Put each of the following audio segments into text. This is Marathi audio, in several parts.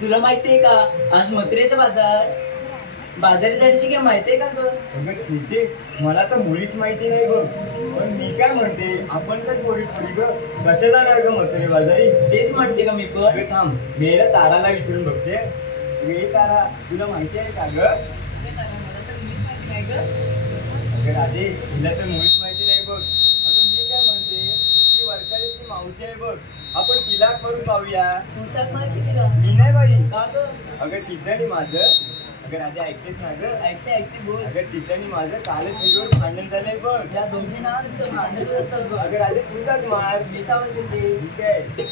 तुला माहितीये का आज मथुरेचा बाजारी जाण्याची काय माहितीये का ग? अगं छीचे, मला तर मुळीच माहिती नाही ग. पण मी काय म्हणते, आपण तर पोरी ग कशा जाणार ग मथुरे बाजारी? तेच म्हणते का मी पण. थांब, मी ताराला विचारून बघते. तारा, तुला माहिती आहे का ग? अगं राधे, तुला तर मुळीच माहिती नाही बघ. अगं मी काय म्हणते, ती वर्षाची मावशी आहे बघ, आपण तिला करून पाहूया. तुमच्यात माहिती तिला? मी नाही बाई. का ग? अगं तिचं आणि माझं, अगं राधे ऐकतेस ना ग? ऐकते बोल. अगं तिचं आणि माझं कालच व्हिडिओ भांडण झालंय बघ. या दोन्ही नावाने भांडण असतात बघ. अगं राधे तुझाच मार, मी सावध बोलते. ठीक आहे.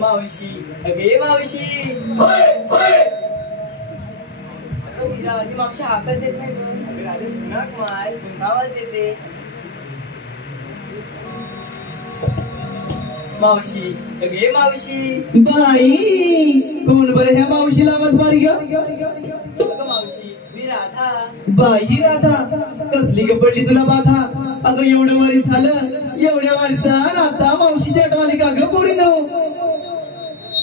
मावशी, अगे मावशी. मीरा ही मावशी हाकच देत नाही. अगं राधे पुन्हा मार, पुन्हा आवाज देते. मावशी, अगे मावशी. बाई, कोण बरं ह्या मावशीला आवाज मारी ग? अगं मावशी, मी राधा. बाई राधा, कसली ग पडली तुला बाधा? अगं एवढं वरी झालं, एवढ्या वरचा आता मावशीची आठवण आली का ग पोरी न?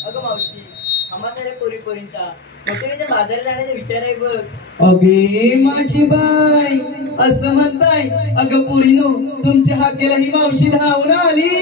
अगं मावशी, आम्हा साऱ्या पोरींचा मथुरेच्या बाजारात जाण्याचा विचार आहे बघ. अगे माझी बाई, असं म्हणताय? अगं पोरीनो, तुमच्या हाकेला ही मावशी धावून आली.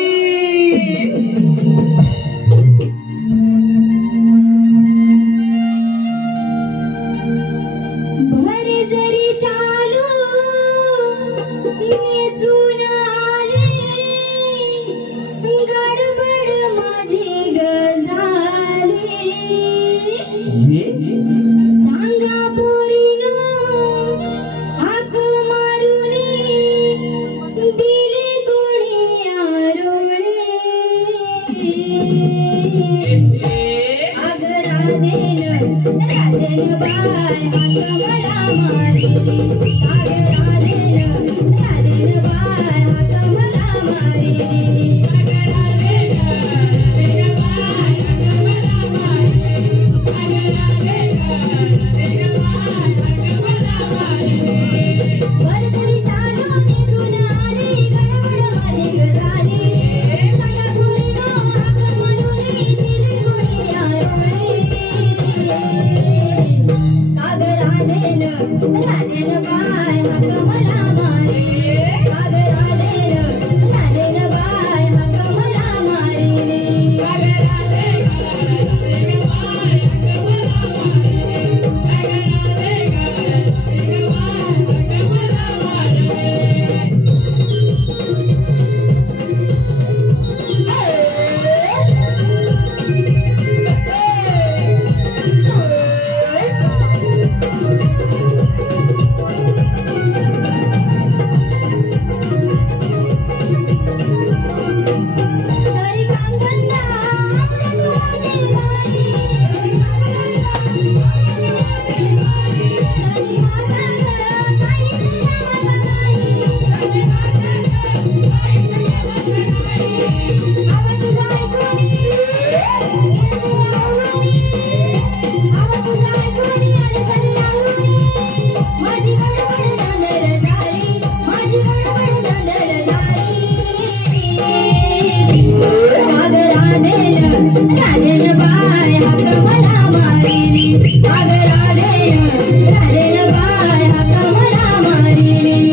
राधेन बाय हाक मला मारिली.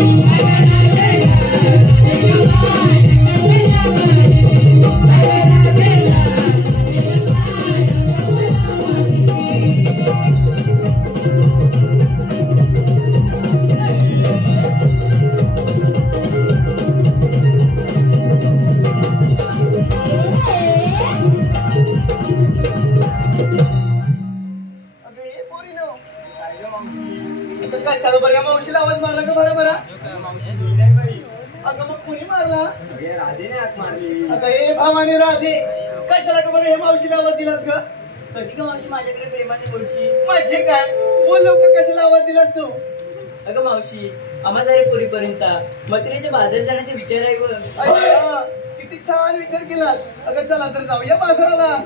अगं मग कुणी मारला? हे राधेने हात मारली. अगं हे भावाने राधे कशाला का बरं हे मावशीला आवाज दिलास ग? कधी का मावशी माझ्याकडे प्रेमाने बोलशी? माझे काय बोल लवकर, कशाला आवाज दिलास तू? अगं मावशी आम्हा सारे पुरीपर्यंतचा मथुरेच्या बाजार जाण्याचा विचार आहे व. अय्या, किती छान विचार केला. अगं चला तर जाऊया बाजाराला.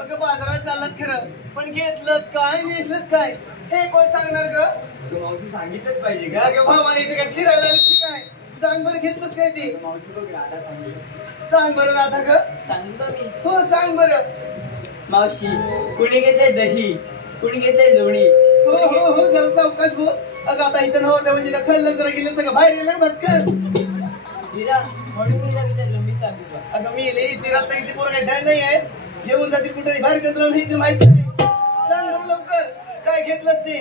अगं बाजारात चाललात खरं, पण घेतलं काय नेसलं काय हे कोण सांगणार ग? मावशी सांगितलंच पाहिजे का? अगं भावाला इथे काय फिरायला आलीस की काय? सांग बरं घेतलंच काय ते? मावशी बघ राधा सांगेल. सांग बरं राधा ग. सांगतो मी. हो सांग बरं. मावशी कुणी घेतलंय दही, कुणी घेतलंय लोणी. हो हो हो जरा सावकाश बोल. अगं आता इथं नव्हतं म्हणजे खाल्लं जरा गेलं सगळं बाहेर गेलं भटकन. हिरा म्हणून तिला विचारलं मी सांगू का? अगं मी येले इथे राहता इथे पोरं काही ध्यान नाही आहे. घेऊन जातील कुठे बाहेर घेतलं नाही माहित नाही. सांग बरं लवकर काय घेतलंस ते?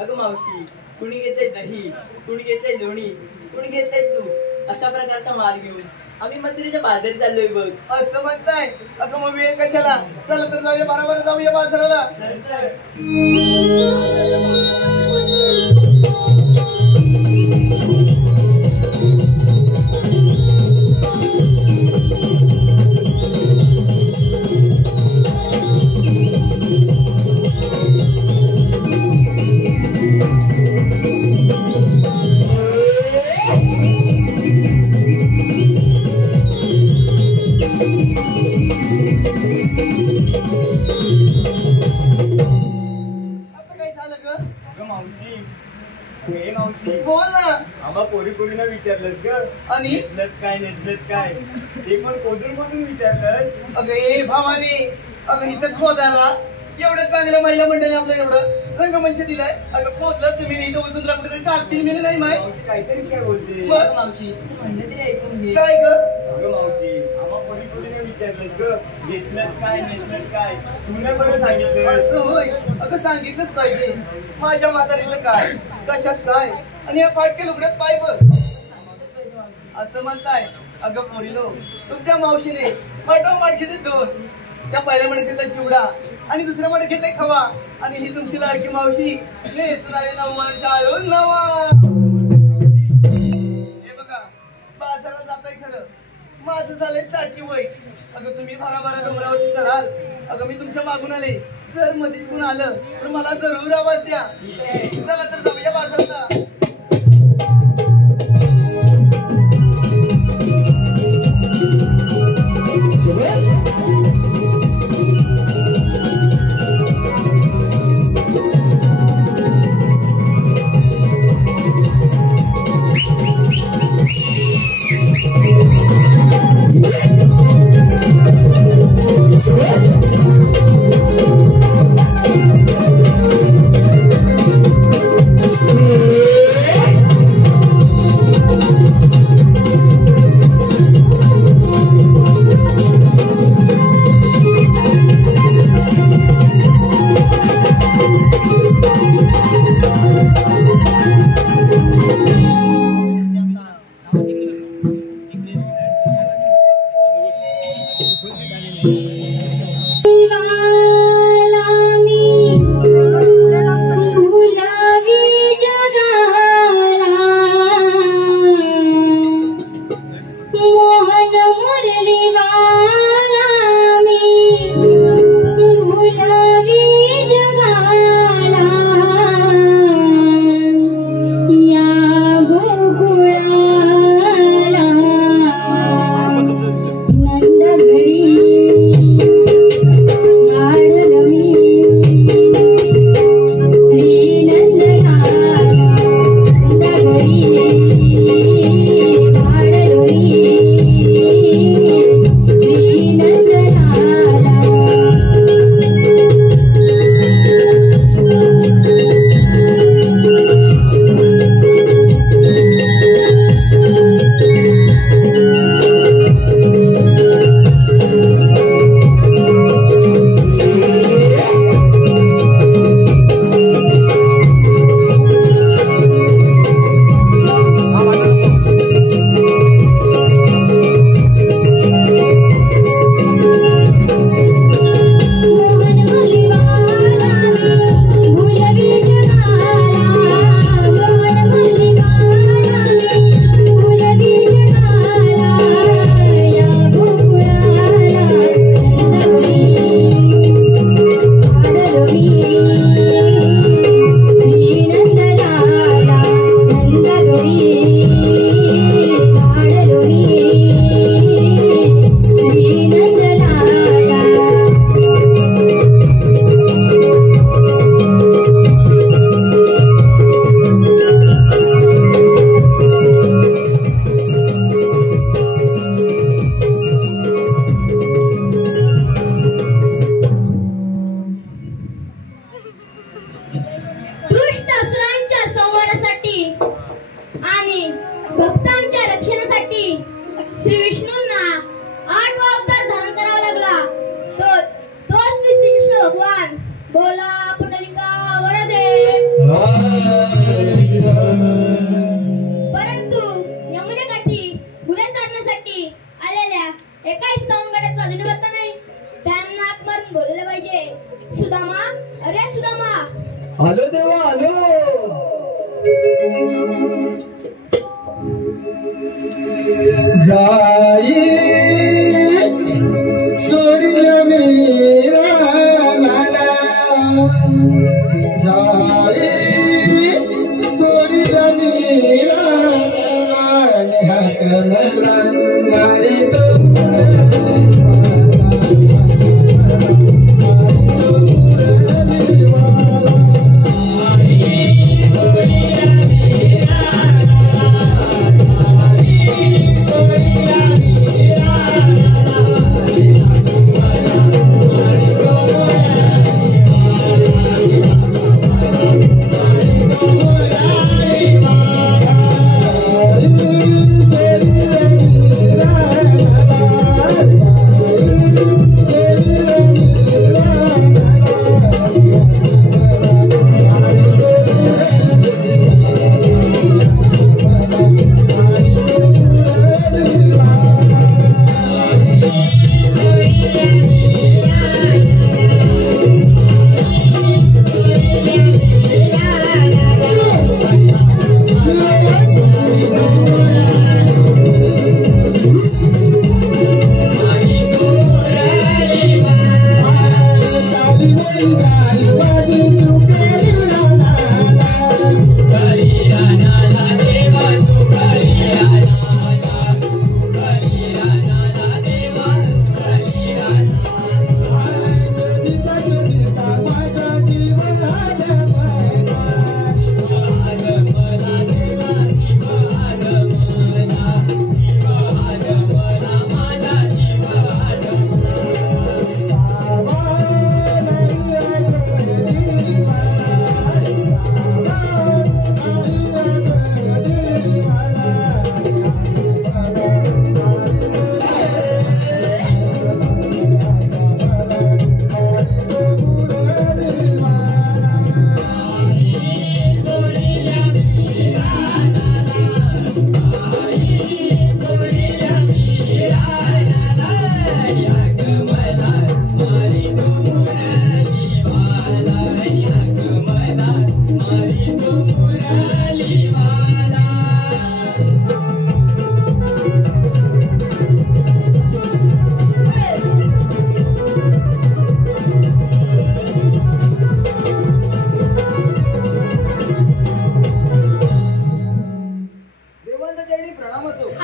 अगं मावशी कुणी घेतलंय दही, कुणी घेतलंय लोणी, कुणी घेतलंय तूप. अशा प्रकारचा माल घेऊन आम्ही मथुरेच्या बाजारी चाललोय बघ. असं म्हणताय? अगं मग वेळ कशाला? चला तर जाऊया बरोबर जाऊया बाजाराला. बोल ना. आम्हा पोरीनं विचारलंस ग आणि घेतलं काय नेसलं काय ते पण कोदून विचारलंस. अगं ए भावानी, अगं इथं खोदायला एवढं चांगल्या महिला मंडळी आपल्याला एवढं रंगमंच दिलाय. अगं खोदलं तुम्ही इथं उचलून तुला कुठेतरी टाकतील मी नाही माहित. मावशी काहीतरीच काय बोलते. मग? अगं मावशी तसं म्हणलं तरी ऐकून घे. काय ग? अगं मावशी आम्हा पोरीने विचारलंस ग घेतलं काय नेसलं काय तुला बरं सांगितलं. असं होय? अगं सांगितलंच पाहिजे. माझ्या म्हातारीचं काय, कशात काय, आणि या फाटके लुगड्यात पाय बघ. असं म्हणताय? अगं पोरीनो, तुमच्या मावशीने मटोमट घेतले दोन. त्या पहिल्या मध्ये घेतला चिवडा आणि दुसऱ्या मध्ये घेतले खवा. आणि ही तुमची लाडकी मावशी नेसून आले नवा शाळून नवा. हे बघा बाजारात जाताय खरं, माझं झालंय 60 वय. अगं तुम्ही भराभरा डोंगरावरती चढाल, अगं मी तुमच्या मागून आले. जर मध्येच कोण आलं तर मला जरूर आवाज द्या. चला तर जाऊया बाजाराला. श्री बोला पुंडलिका वरदे. परंतु यमुनेकाठी गुरे चालण्यासाठी आलेल्या एकाही सवंगड्याचं अधीनवत्ता नाही. त्यांना हाक मारून बोलले पाहिजे. सुदामा, अरे सुदामा. आलो देवा आलो. गाई सोडिल मेरा नाला. गाई सोडिल मेरा नाला. मारी तो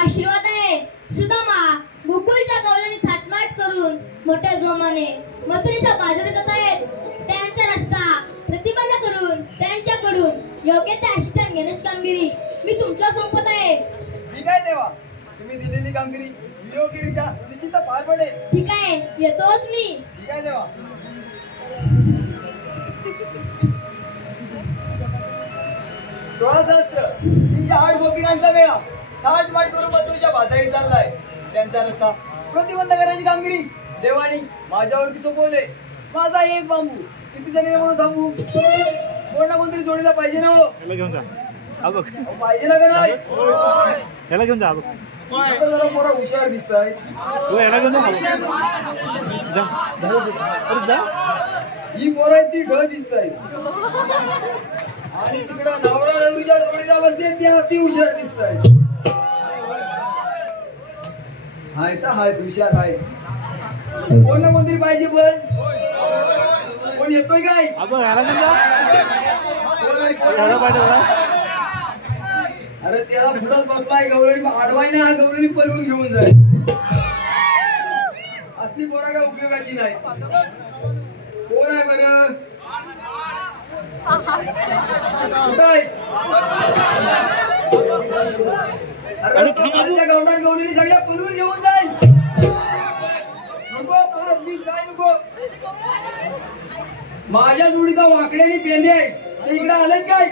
आशीर्वाद आहे. सुदामा गोकुळच्या गवळणी थाटमाट करून मोठ्या जोमाने मथुरेच्या बाजारात जात आहेत. त्यांचा रस्ता प्रतिबंध करून त्यांच्याकडून योग्य ते आशीर्वाद घेण्याची कामगिरी मी तुमच्या सोबत आहे. ठीक आहे देवा, तुम्ही दिलेली कामगिरी योग्यरित्या निश्चित पार पडेल. ठीक आहे, येतोच मी. ठीक आहे देवा. श्वासशास्त्र 308 गोपिकांचा मेळा थाटमाट करून मथुरेच्या बाजारी चाललाय. त्यांचा रस्ता प्रतिबंध करण्याची कामगिरी देवानी माझ्यावरती सोपवले. माझा एक बांबू किती जणी म्हणून थांबू? कोण ना कोणतरी जोडीला पाहिजे ना. घेऊन जा पाहिजे ना का नाही? याला घेऊन जा. जरा पोरा हुशार दिसताय. याला घेऊन जा. ही पोरं ती ढ दिसताय आणि तिकडं नवरा नवरीच्या जोडीला बसते ती अति हुशार दिसताय. हाय तर हाय हुशार आहे. कोण ना कोणतरी पाहिजे पण कोण येतोय काय? अरे त्याला पुढंच बसलाय गवळणी आडवाय ना. गवळणी पळवून घेऊन जाय. असली पोरा काय उपयोगाची नाही. कोण आहे बरं? गवंडात गवळणी सगळ्या पळवून घेऊन जाईल. नको काय नको. माझ्या जोडीचा वाकड्याने पेंदे आहे ते इकडे आले काय?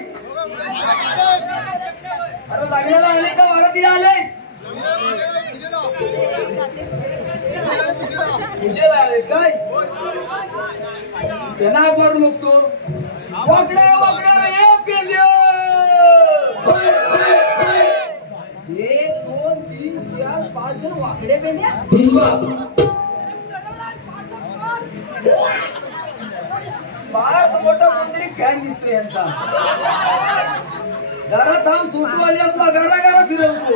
अरे लग्नाला आले का वारातीला आले? तुझे आले काय त्यांना हाक मारून बघतो. वाकड्या वाकड्या रे पेंद्या. 1 2 3 4 5 जण वाकडे पेंद्या. बाहेर मोठा कोणतरी फॅन दिसतो यांचा. जरा थांब सुटू आली आपला घरा घरा फिरवतो.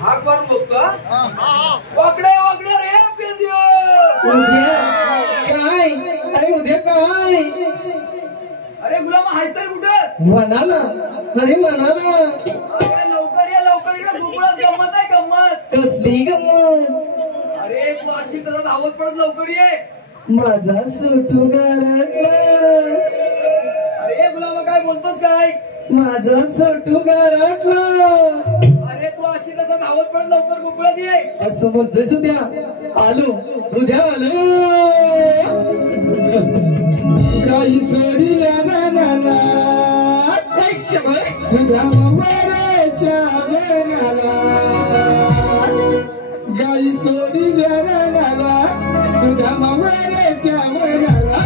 हाक मारून बघतो. वाकडे वाकडे रे पेंद्या. काय अरे उद्या काय अरे गुलामा हाय सर कुठं म्हणाला अरे म्हणाला अरे लवकर या लवकर इकडे गुगळात गंमत आहे गंमत. कसली गंमत अरे तू अशी तसा धावत पडत लवकर ये. माझा सुटू गारटला अरे गुलामा काय बोलतोस काय माझा सुटू गारटला अरे तू अशी तसा धावत पडत लवकर गुगळात ये. असं म्हणतोय उद्या आलो उद्या आलो. काही सोडील्या नानाला सुद्धा मवाराच्या वेणाला. गाई सोडील्या नानाला सुद्धा मवाराच्या वेणाला.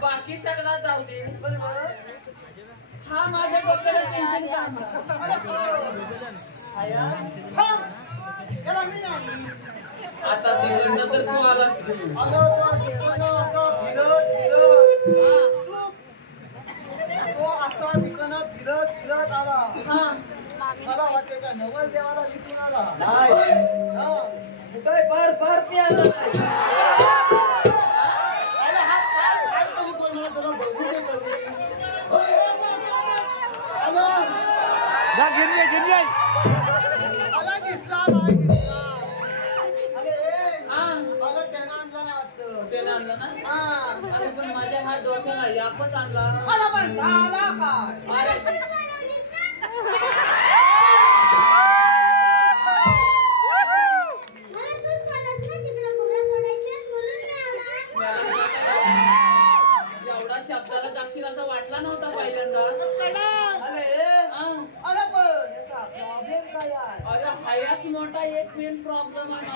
बाकी सगळा जाऊ दे. हा माझ्या डोक्याला टेन्शन का आता तिकडनं तर तू आलास नवल देवाला विकून आला कुठे फार फार ते आलं पण माझ्या हात डोक्याला यापच आणला. एवढा शब्दाला जाशील असा वाटला नव्हता पहिल्यांदा. अरे हायाच मोठा एक मेन प्रॉब्लेम आहे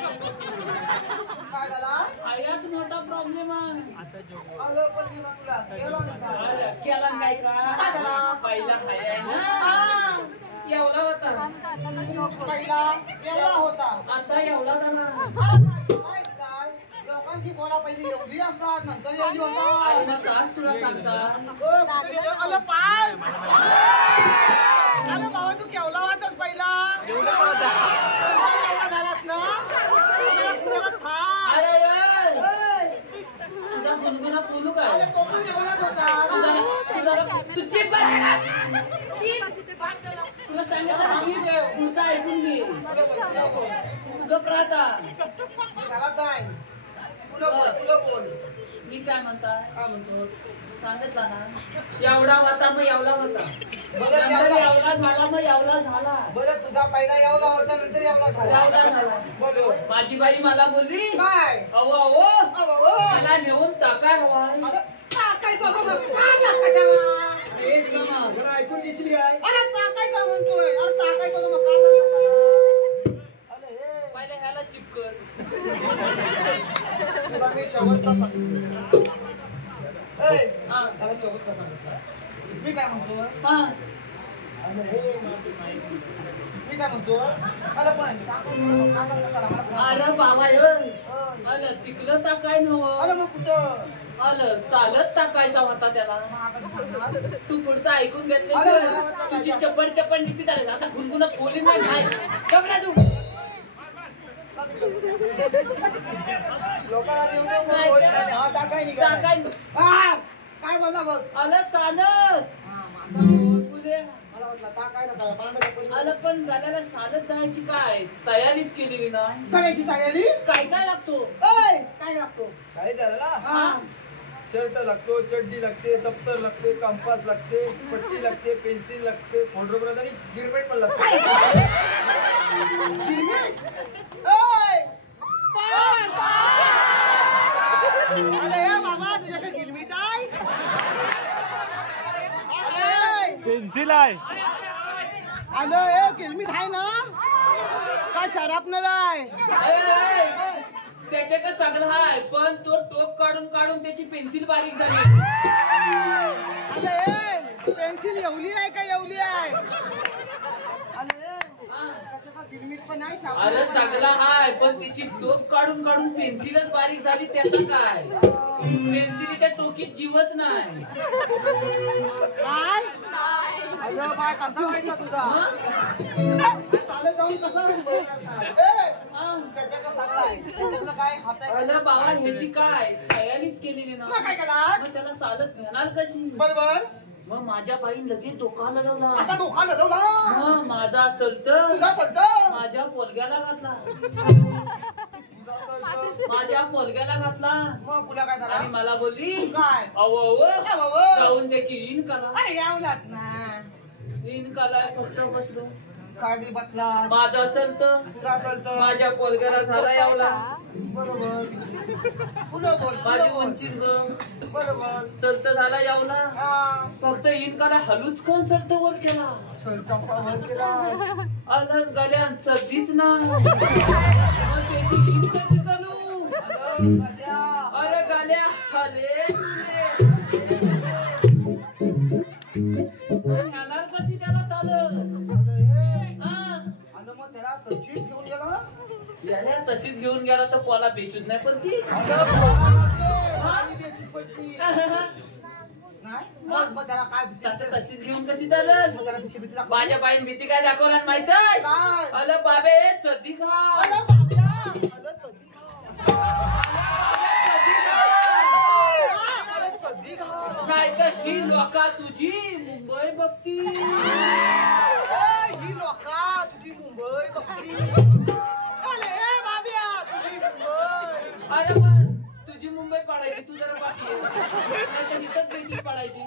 माझ्या. हायाच मोठा प्रॉब्लेम आहे. केला काय का पहिला हाय ना एवढा होता. आता काय लोकांची पोरा पहिली एवढी असतात नंतर एवढी होतात. अरे मग तास तुला सांगता कुठे गेलो? अरे पाय अरे बाबा तू केवढा वाटस पहिला एवढा झालात ना कुणाला थांब. अरे तुझा गुणगुणा बोलू काय अरे तो पण जेवणात होता. तुला सांगितलं पुढचा ऐकून घे गप राहता घरात जाय तुला बोल मी काय म्हणता काय म्हणतो सांगितला ना एवढा होता मग एवढा होता बरं नंतर एवढा- एवढा झाला मग एवढा झाला बरं तुझा पहिला एवढा होता नंतर एवढा झाला. एवढा झाला बरोबर माझी बाई मला बोलली काय अहो अहो अहो, मला नेऊन टाकाय हवा अरे टाकायचं होतं मग काढलं कशाला? जरा ऐकून घेशील काय? अरे टाकायचं म्हणतोय. अरे टाकायचं होतं मग काढलं कशाला? अरे हे, पहिले ह्याला चिपकर तुला मी शेवटचा सांगतो. ए, हा त्याला शेवटचा सांगितलं. मी काय म्हणतोय हा अरे हे, मी काय म्हणतो अरे पण टाकायचं कशाला? मला पण- अरे बाबा आलं तिकलं टाकाय अरे नव्ह मग कुठं आलं चालत टाकायचा होता त्याला मग आता कसं करणार? तू पुढचं ऐकून अरे, घेतलं तुझी चप्पड चप्पड दिसती चालेल असा गुणगुण खोली नाही काय कपड्या तू लोकांना निवडून बोल. हा, टाकाय नाही का? टाकाय हा, काय बोलला बघ आलं चालत पुढे मला वाटलं टाकाय ना काय बांधायला पडलं. आलं पण गाल्याला चालत जायची काय तयारीच केलेली नाही करायची तयारी काय काय लागतो ए, काय लागतो काय झालं ना हा शर्ट लागतो चड्डी लागते दप्तर लागते कंपास लागते पट्टी लागते पेन्सिल लागते फोल्डर आणि गिरमेट पण लागते. अरे बाबा तुझ्याकडे गिरमीट आहे पेन्सिल आहे अरे हे गिरमीट आहे ना काय शरापणार आहे त्याच्याकडे सगळं हाय पण तो टोक काढून काढून त्याची पेन्सिल बारीक झाली अरे पेन्सिल एवली आहे का एवली आहे अरे त्याच्याकडे गिरमीट पण आहे अरे सगळा हाय पण त्याची टोक काढून काढून पेन्सिलच बारीक झाली त्याचं काय पेन्सिलीच्या टोकीत जीवच नाही काय अरे बाय कसा व्हायचा तुझा चालत जाऊन कसा त्याच्याकडे चालला आहे त्याच्याकडे काय हात आहे अरे बाबा ह्याची काय तयारीच केलेली ना मग काय केला मग त्याला चालत घेणार कशी बरोबर मग माझ्या बाईन लगेच डोका लढवला असा धोका लढवला मग माझा असेल तर तुझा संत माझ्या पोलग्याला घातला तुझा संत माझ्या पोलग्याला घातला मग पुढे काय आणि झाला मला बोलली काय अहो काय बाबा? जाऊन त्याची इन कला अरे यावलात ना इन कला फक्त बसलो खाली बसला माझा असेल तर तुझा संत माझ्या पोलग्याला झाला यावला बरोबर पुढे बोल माझी पुढे बोल उंचीच बघ बरोबर सलत झाला यावला हा फक्त इन कला हलूच कोण सलत वर केला संताचा वर केला अलग गल्यान सध्याच ना मग त्याची इन कशी करू अरे गाल्या हले ह्याला कशी त्याला चालत हा आणि मग त्याला तशीच घेऊन गेला याला तशीच घेऊन गेला तर कोला बेशुद्ध नाही पण ती नाही मग त्याला काय भीती आता तशीच घेऊन कशी चालत मग त्याला भीती भीती लागली. माझ्या बाईन भीती काय दाखवला माहित आहे काय अल बाबे चड्डी खा अरे बाबड्या, अरे चड्डी घाल. अरे चड्डी घाल. काय तर ही लोका तुझी मुंबई बघती ए, ही लोका तुझी मुंबई बघती. अरे बाब्या, तुझी मुंबई. अरे पण तुझी मुंबई पाडायची तू जरा बाकी आहे इथंच बेशुद्ध पाडायची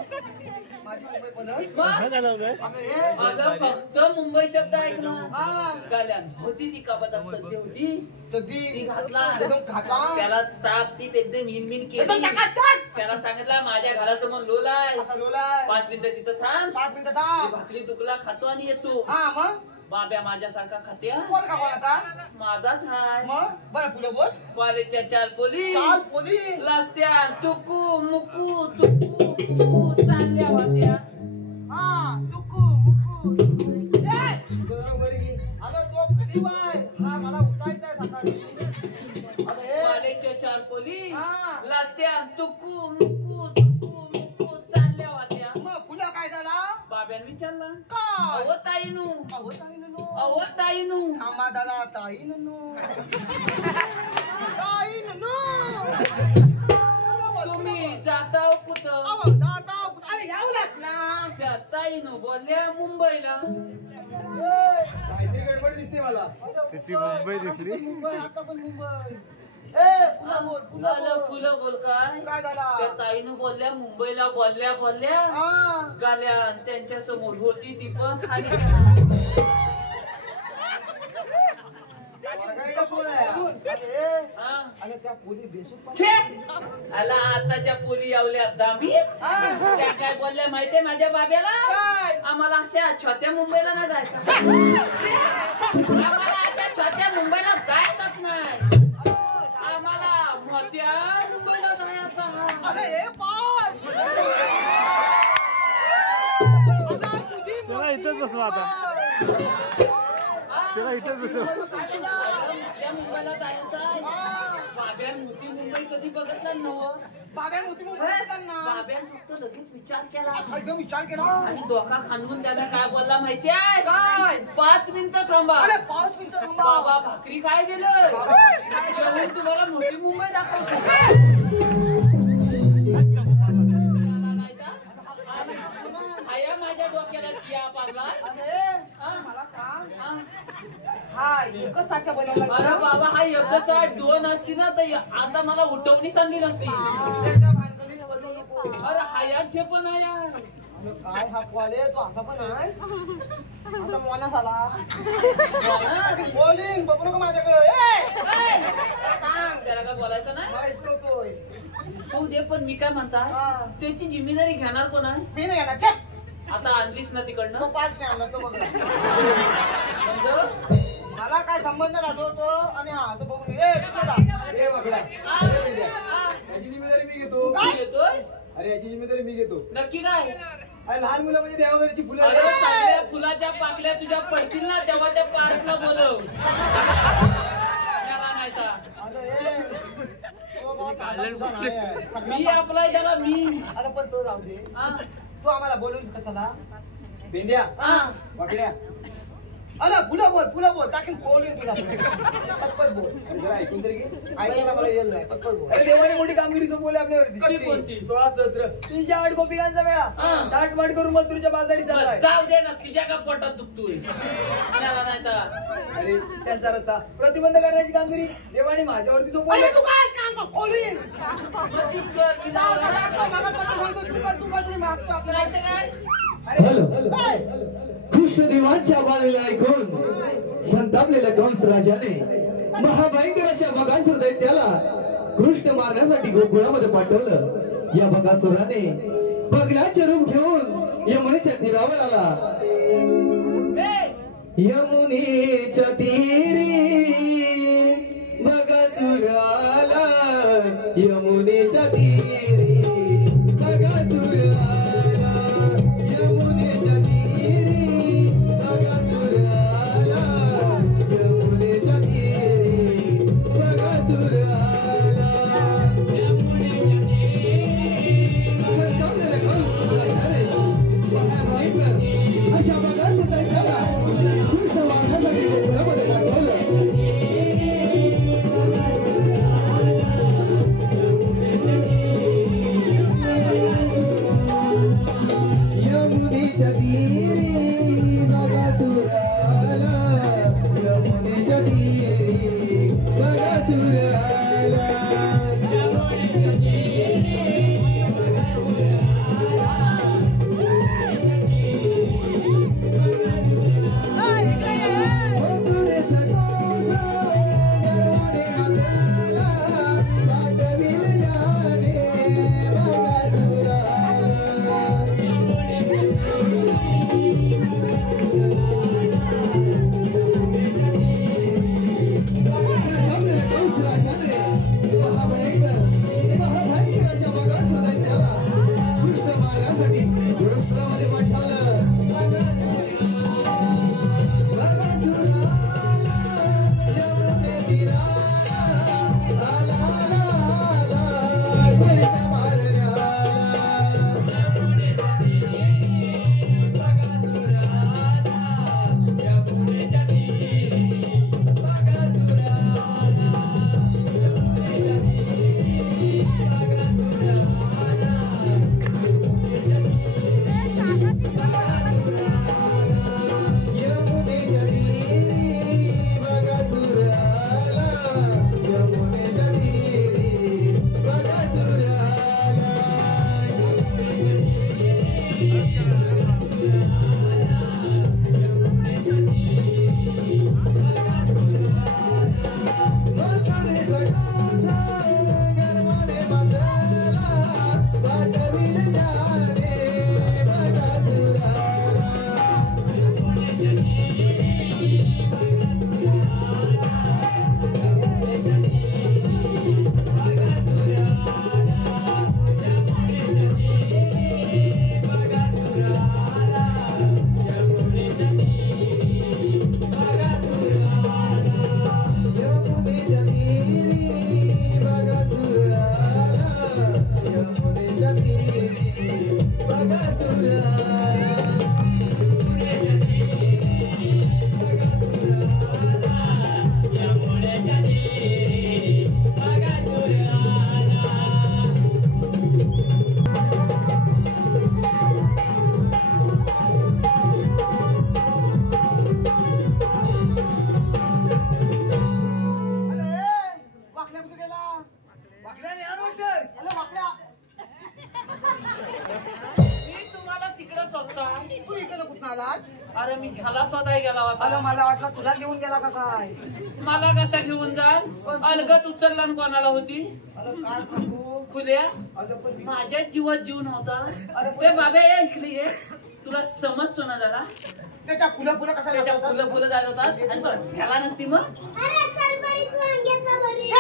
माझी मुंबई पडत. मग अरे हे, माझा फक्त मुंबई शब्द ऐकला हा, गाल्यान होती ती काबादाम चड्डी होती ती चड्डी घातला एकदम घातला. त्याला ताप ती एकदम इनमिन एकदम केली टाकाटक. त्याला सांगितलं माझ्या घरासमोर लोल आहे असा लोलाय. 5 मिनिटं तिथं थांब 5 मिनिटं मी थांब. भाकरी तुकला खातो आणि येतो हा मग बाब्या माझ्यासारखा खात्या कोण का कोण आता माझाच हाय मग बरं पुढे बोल कॉलेजच्या 4 पोली चाल पोली रस्त्या तुकू मुकू चालल्या होत्या हा तुकू मुकू ए, बरोबर आहे. अरे तो कधी बाय हा मला उठायचा आहे सकाळी चालपोली हा. लास्त्यान तुकू मुकू तुकू मुकू चालल्या होत्या. मग पुला काय झाला बाब्यान विचारला काय अहो ताईनू अहो ताईनू अहो ताईनू थांबा दादा ताईनू ताईनू तुम्ही जाता कुठं अहो दादा अरे यावं लागला त्या ताईनू बोलल्या मुंबईला. काहीतरी गडबड दिसते मला त्याची मुंबई दिसली. मुंबई आता पण मुंबई ए पुला बोल पुला झालं बोल. फुलं बोल काय काय झाला त्या ताईनू बोलल्या मुंबईला बोलल्या हा गाल्या त्यांच्या समोर होती ती पण खाली. हा. अरे त्या पोली बेसूक छे! आला आताच्या पोली यावल्या दामी त्या काय बोलल्या माहितीये माझ्या बाब्याला काय? आम्हाला अशा छोट्या मुंबईला नाही जायचं. आम्हाला अशा छोट्या मुंबईला जायचंच नाही. आम्हाला मोठ्या मुंबईला जायचं. अरे हे पाच अगं, तुझी त्याला इथंच बसवा आता. त्याला इथंच बसव. मोठ्या मुंबईला जायचं आहे. बाब्यान मोठी मुंबई कधी बघितलं नव्हतं. बाब्यान होती मुंबई येताना बाब्यान फक्त लगेच विचार केला एकदम विचार केला आणि डोका खांदून त्याला काय बोलला माहितीये काय? 5 मिनिटं थांबा. अरे 5 मिनिटं थांबा. बाबा भाकरी काय दिलं जेवून तुम्हाला मोठी मुंबई दाखवतो. आया माझ्या डोक्याला किया पाडला. अरे मला सांग हा? हा एकच साचा बनवला अरे बाबा हा एकच आहे. 2 असती ना तर आता मला उठवणी संधी नसती. दुसऱ्याच्या भानगडीत बनवू नको. अरे हायाचे पण आहे यार. अरे काय हा कॉले तू असा पण आहे आता मोना झाला बोलीन बघू नको माझ्याकडे ए! सांग त्याला काय बोलायचं नाही मला इसकवतोय हो दे पण मी काय म्हणता हा. त्याची जिम्मेदारी घेणार कोण आहे. मी नाही येणार चल आता आणलीस ना तो तिकडनं 5 नाही आणला तो बघ बंद. मला काय संबंध राहतो तो आणि हा तो बघून ए कुठे जा ए बघला आ, आ, याची जिम्मेदारी मी घेतो तू येतोय? अरे याची जिम्मेदारी मी घेतो नक्की काय अरे लहान मुलं म्हणजे देवाघरची फुलं अरे सगळ्या फुलाच्या पाकल्या तुझ्या पडतील ना तेव्हा त्या पार्कला बोलव. त्याला नाही तर. अरे ए, तो बाबा काढला तुझा नाही आहे. मी सगळा आपला त्याला मी अरे पण तो जाऊ दे हा. तू आम्हाला बोलवून कशाला भेंड्या हा. वाकड्या अरे फुला बोल टाकीन बोलून तुला पटपट बोल जरा ऐकून तरी घे ऐकायला मला येईल नाही पटपट बोल अरे देवाने मोठी कामगिरी सोपवली आपल्यावरती कधी कोणती? 16 सहस्र 308 गोपिकांचा वेळा हा. ताटमाट करून मथुरेच्या बाजारी चाललाय. जाऊ दे ना तुझ्या का पोटात दुखतोय त्याला नाही तर. अरे त्यांचा रस्ता प्रतिबंध करण्याची कामगिरी देवाने माझ्यावरती सोपवली. अरे तू काय काल बोलीन मग तीच कर, तिला जाऊ आवडत का नाही. सांगतो मला पण सांगतो तू काहीतरी मागतो आपल्याला नाही तर काय? हॅलो कृष्णदेवांच्या बाळेला ऐकून संतापलेल्या कंस राजाने महाभयंकर अशा बगासूर दैत्याला कृष्ण मारण्यासाठी गोकुळामध्ये पाठवलं. या बगासुराने बगल्याचे रूप घेऊन यमुनेच्या तीरावर आला. ए, यमुनेच्या तीरी बगासूर आला. यमुनेच्या तीरी बगासूर आला. यमुनेच्या तीरी बगासूर आला. यमुनेच्या तीरी बगासूर आला. संतापलेल्या कंस राजाने महाभयंकर अशा बगासूर दैत्याला कृष्ण मारण्यासाठी गोकुळामध्ये पाठवलं. यमुनेच्या तीरी बगासूर आला. यमुनेच्या तीरी बगासूर आला. मथुरेचा कोसा गर्वाने आपल्याला पाठविल ज्याने बगासूर आला. संतापलेल्या कंस राजाने अरे मी ह्याला स्वतः गेला अरे होता. मला वाटलं तुला घेऊन गेला का काय? मला कसा घेऊन जाल? अलगत उचलला आणि कोणाला होती? अरे काय सांगू? खुल्या अगं पण मी- माझ्या जीवात जीव नव्हता. अरे बाबा ये इकडे ये. तुला समजतो ना जरा? त्याच्या फुलं फुलं कसा त्याच्या लागतात? फुलं फुलं जात होतात आणि ह्याला नसती मग. अरे चल बरी तू अंग्याचा बरी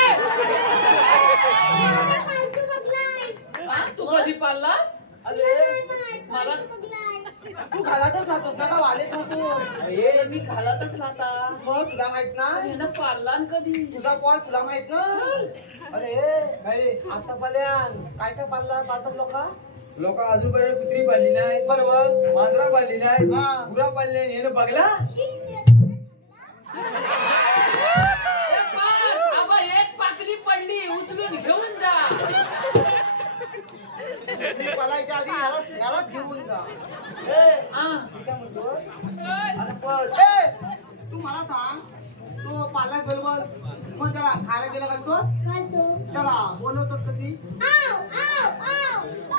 तू कधी पाळलास? अरे मला तू घालातच राहतोस ना का वालेत ना तू? अरे मी घालतच राहता. मग तुला माहित नाही? ह्यानं पाळला न कधी? तुझा कॉल तुला माहित ना? अरे आता पाल्यान काय काय पाळला पाहतात लोक अजूनपर्यंत कुत्री पाळली नाही, बरोबर, मांजरा पाळली नाही, गुरा पाळली नाही, हे बघला. ए पार, आबा एक पाकळी पडली उचलून घेऊन जा. कुत्री पाळायच्या आधी यालाच घेऊन जा. हा. मी काय म्हणतोय? अरे पण तू मला सांग, तो पाळलाय बरोबर, मग त्याला खायला गेला का तो? त्याला बोलवतो कधी?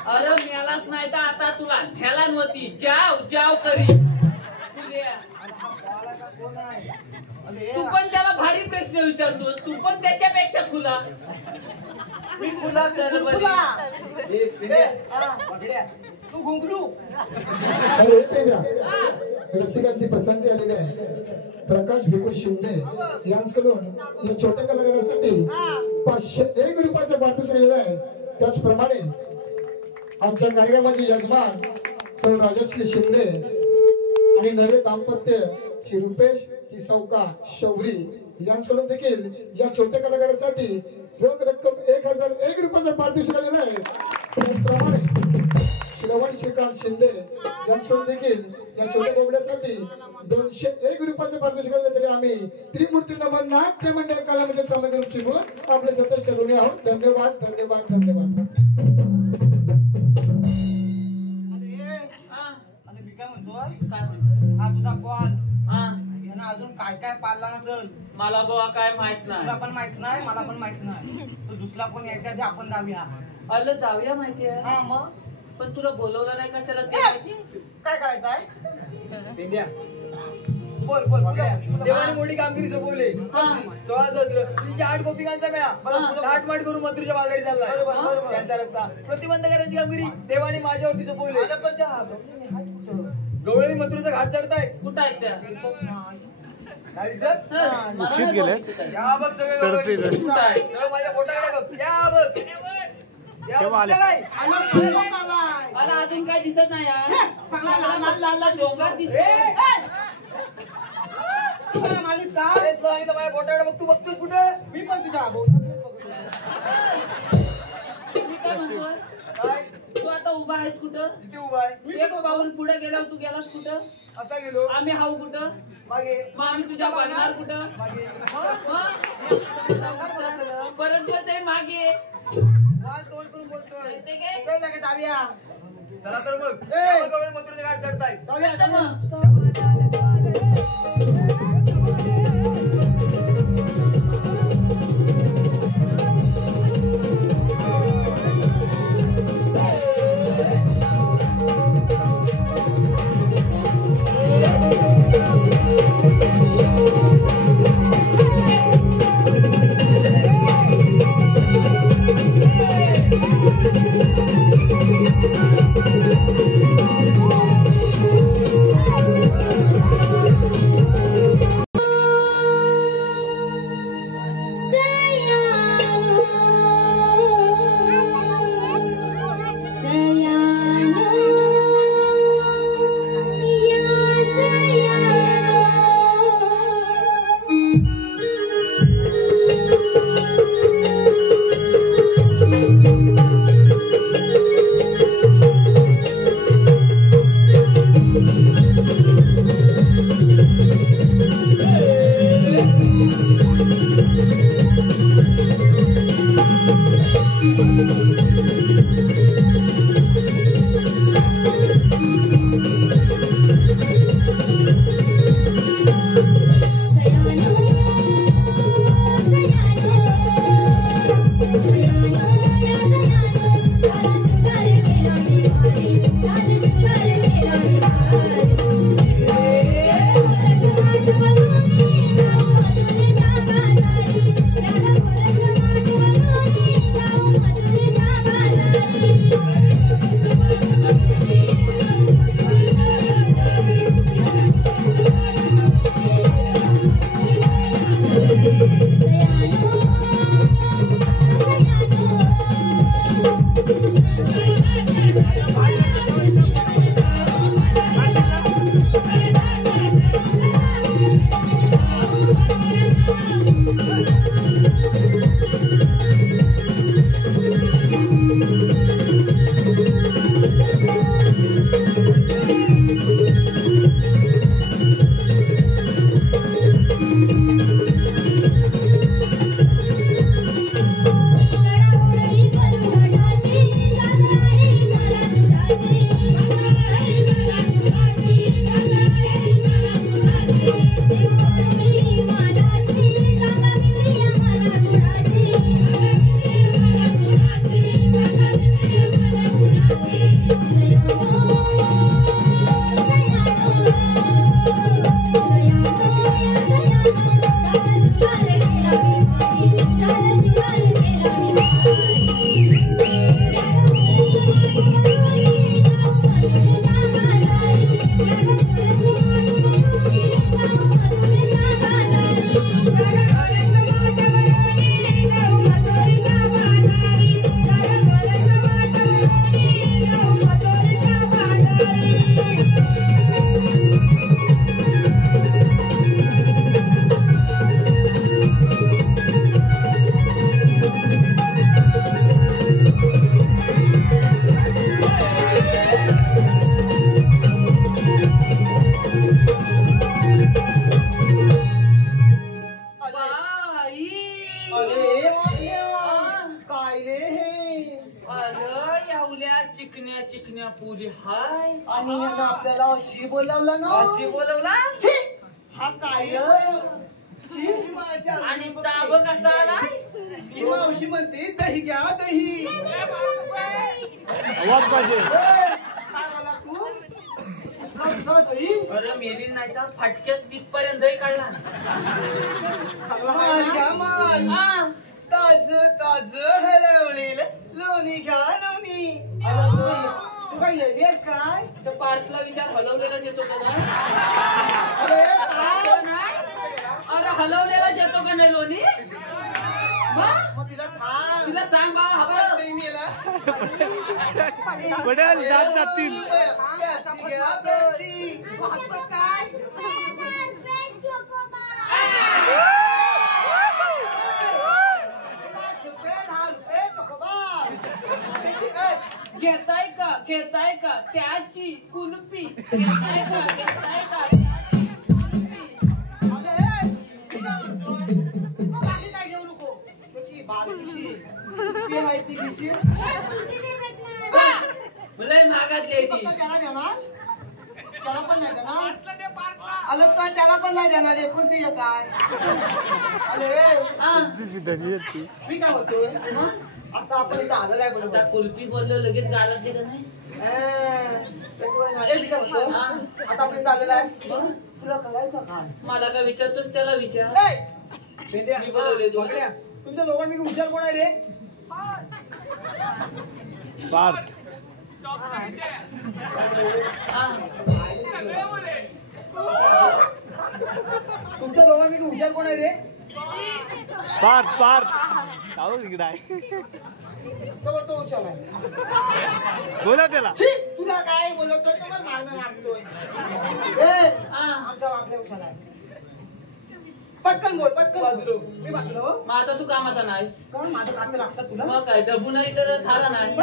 अरे मेलाच नाही तर आता तुला ह्याला नव्हती जाव जाव करी. खुल्या. अरे हा पाळलाय का कोण आहे? अरे तू पण त्याला भारी प्रश्न विचारतोस. तू पण त्याच्यापेक्षा खुला. मी खुला चल बरी. तू घुंगरू. अरे पेंद्या, रसिकांची पसंती आलेली आहे. प्रकाश भिकू शिंदे यांच्याकडून या छोट्या कलाकारासाठी 501 रुपयाचं पारितोषिक दिलेलं आहे. त्याचप्रमाणे आजच्या कार्यक्रमाचे यजमान सौ राजश्री शिंदे आणि नवे दाम्पत्य श्री रुपेश श्री सौका शौरी यांच्याकडून देखील या छोट्या कलाकारासाठी रोख रक्कम 1001 रुपयाचं पारितोषिक दिलेलं आहे. त्याचप्रमाणे श्रवण श्रीकांत शिंदे यांच्याकडून देखील या छोट्या बोबड्यासाठी 201 रुपयाचं पारितोषिक दिलं. तरी आम्ही त्रिमूर्ती नमन नाट्य मंडळ कलामध्ये सामग्री शिकवून आपले सतत ऋणी आहोत. धन्यवाद धन्यवाद धन्यवाद. हा. आणि मी काय म्हणतोय, काय म्हणतो? हा तुझा कॉल हा. यानं अजून काय काय पाळला नसल. मला बुवा काय माहित तुला नाही. पण माहित नाही, मला पण माहित नाही. तो दुसरा पण यायच्या आधी आपण जाऊया. अरे जाऊया माहितीये. हा मग पण तुला बोलवलं नाही कशाला ते माहिती? काय करायचं आहे? बोल बोल देवाने मोठी कामगिरी सोपवली. हा. 8 गोपिकांचा मेळा लाटमाट करून मंत्रीच्या माघारी चाललाय. त्यांचा रस्ता प्रतिबंध करायची कामगिरी देवाने माझ्यावरती सोपवली. गवळणी मंत्रीचा घाट चढताय. कुठं आहेत त्या? नाही दिसत? हा, मला नाही बघितलं काय. या बघ सगळे गवळणी. कुठं आहे? सगळं माझ्या बोटाकडे बघ. या बघ. या बघ काय? अरे अजून काय दिसत नाही यार. डोंगर दिसतोय. माझ्या बोटाकडे बघ. तू बघतोस कुठे? मी पण तुझ्या बोटाकडे बघतोय. मी काय म्हणतोय? काय? तू आता उभा आहेस कुठं? किती उभा आहे? एक पाऊल पुढे गेल्यावर तू गेलास कुठं? असा गेलो आम्ही हाऊ कुठं? मागे मग आम्ही तुझ्या बघणार कुठं? मागे मग? परत बोलते मागे. वाल तोंड करून बोलतोय. येते काय? काय लागे दाव्या? चला तर मग गवळणी मंत्रीचे घाट चढताय. आता मग. Thank you. अरे काय रे हे अरे यावल्या चिकन्या चिकन्या पुरी हाय आणि यानं आपल्याला अशी बोलावलं ना अशी बोलवला छी! हा काय छी, माझ्या आणि ताब कसा आलाय ही मावशी म्हणते दही घ्या दही आवाज पाहिजे काय मला तू तुझा दही अरे मेली नाही तर फटक्यात तिथपर्यंत दही काढला माल घ्या माल हा. ताज ताज हलवलेलं लोणी घ्या लोणी तू काय येतेस काय तर पार्थला विचार हलवलेलाच येतो का नाही? अरे अरे हलवलेलाच येतो का नाही लोणी मग तिला थांब तिला सांग बाबा हवा नाही मेला पडेल जात जातील पेप्सी घ्या पेप्सी घेताय का त्याची कुल्फी घेताय का लय महागातली आहे ती त्याला पण नाही देणार आलं तर त्याला पण नाही देणार एकूण ती काय हा. मी काय होतोय आता आपण इथं आलेलं आहे बरोबर आता कुल्फी बोललो लगेच गालातली का नाही मी काय होतो हा. आता आपण इथं आलेलं आहे बघ, तुला करायचं काय मला काय विचारतोस त्याला विचार मी बोलवले तू. तुमच्या दोघांपैकी हुशार कोण आहे रे पार्थ हा. तुमच्या दोघांपैकी हुशार कोण आहे रे पार्थ पार्थ आवाज इकडे आहे तो हुशार आहे बोला त्याला छी, तुला काय बोलवतोय तो पण मारणं लागतोय हा. आमचा वाकल्या हुशार आहे पटकन बोल पटकन वाजलो मी वाचलो मग आता तू कामाचा नाहीस का माझं कामं लागतात तुला मग काय डबू नाही तर थारा नाही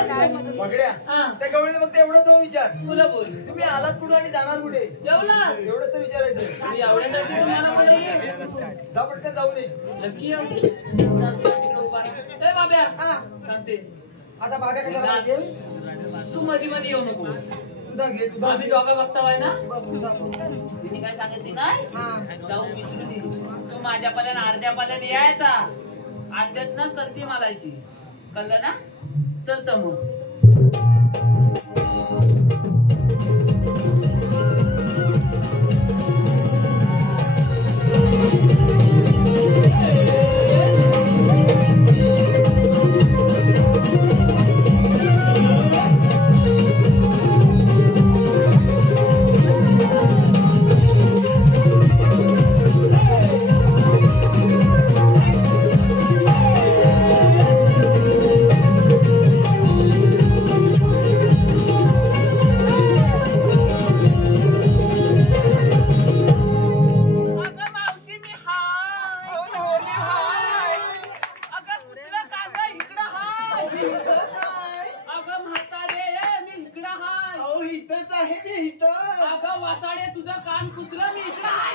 बघड्या हा. त्या गवळीने फक्त एवढं जाऊन विचार तुला बोल तुम्ही आलात कुठे आणि जाणार कुठे जेवला एवढंच तर विचारायचं मी एवढ्यासाठी तुम्हाला बोलवले. जा पटकन जाऊ नये नक्की आहे. तिकडे उभा राहा. ए बाब्या हा सांगते आता बागा कसं पाहिजे तू मध्ये मध्ये येऊ नको तुझा घे तुझा आम्ही दोघं बघतावाय ना बघ, तुझा बघ. तिने काय सांगितली नाही हा जाऊन विचारू दे तू माझ्या पाल्यानं अर्ध्या पाल्यानं यायचा अर्ध्यात ना कल्ती मालायची कळलं ना चलत मग अगं मावशी मी हाय अगं दुसरा कांदा इकडं हाय अगं म्हातारे मी इकडं हाय अहो इथंच आहे मी इथं अगं वसाडे तुझं कान कुसलं मी इकडं हाय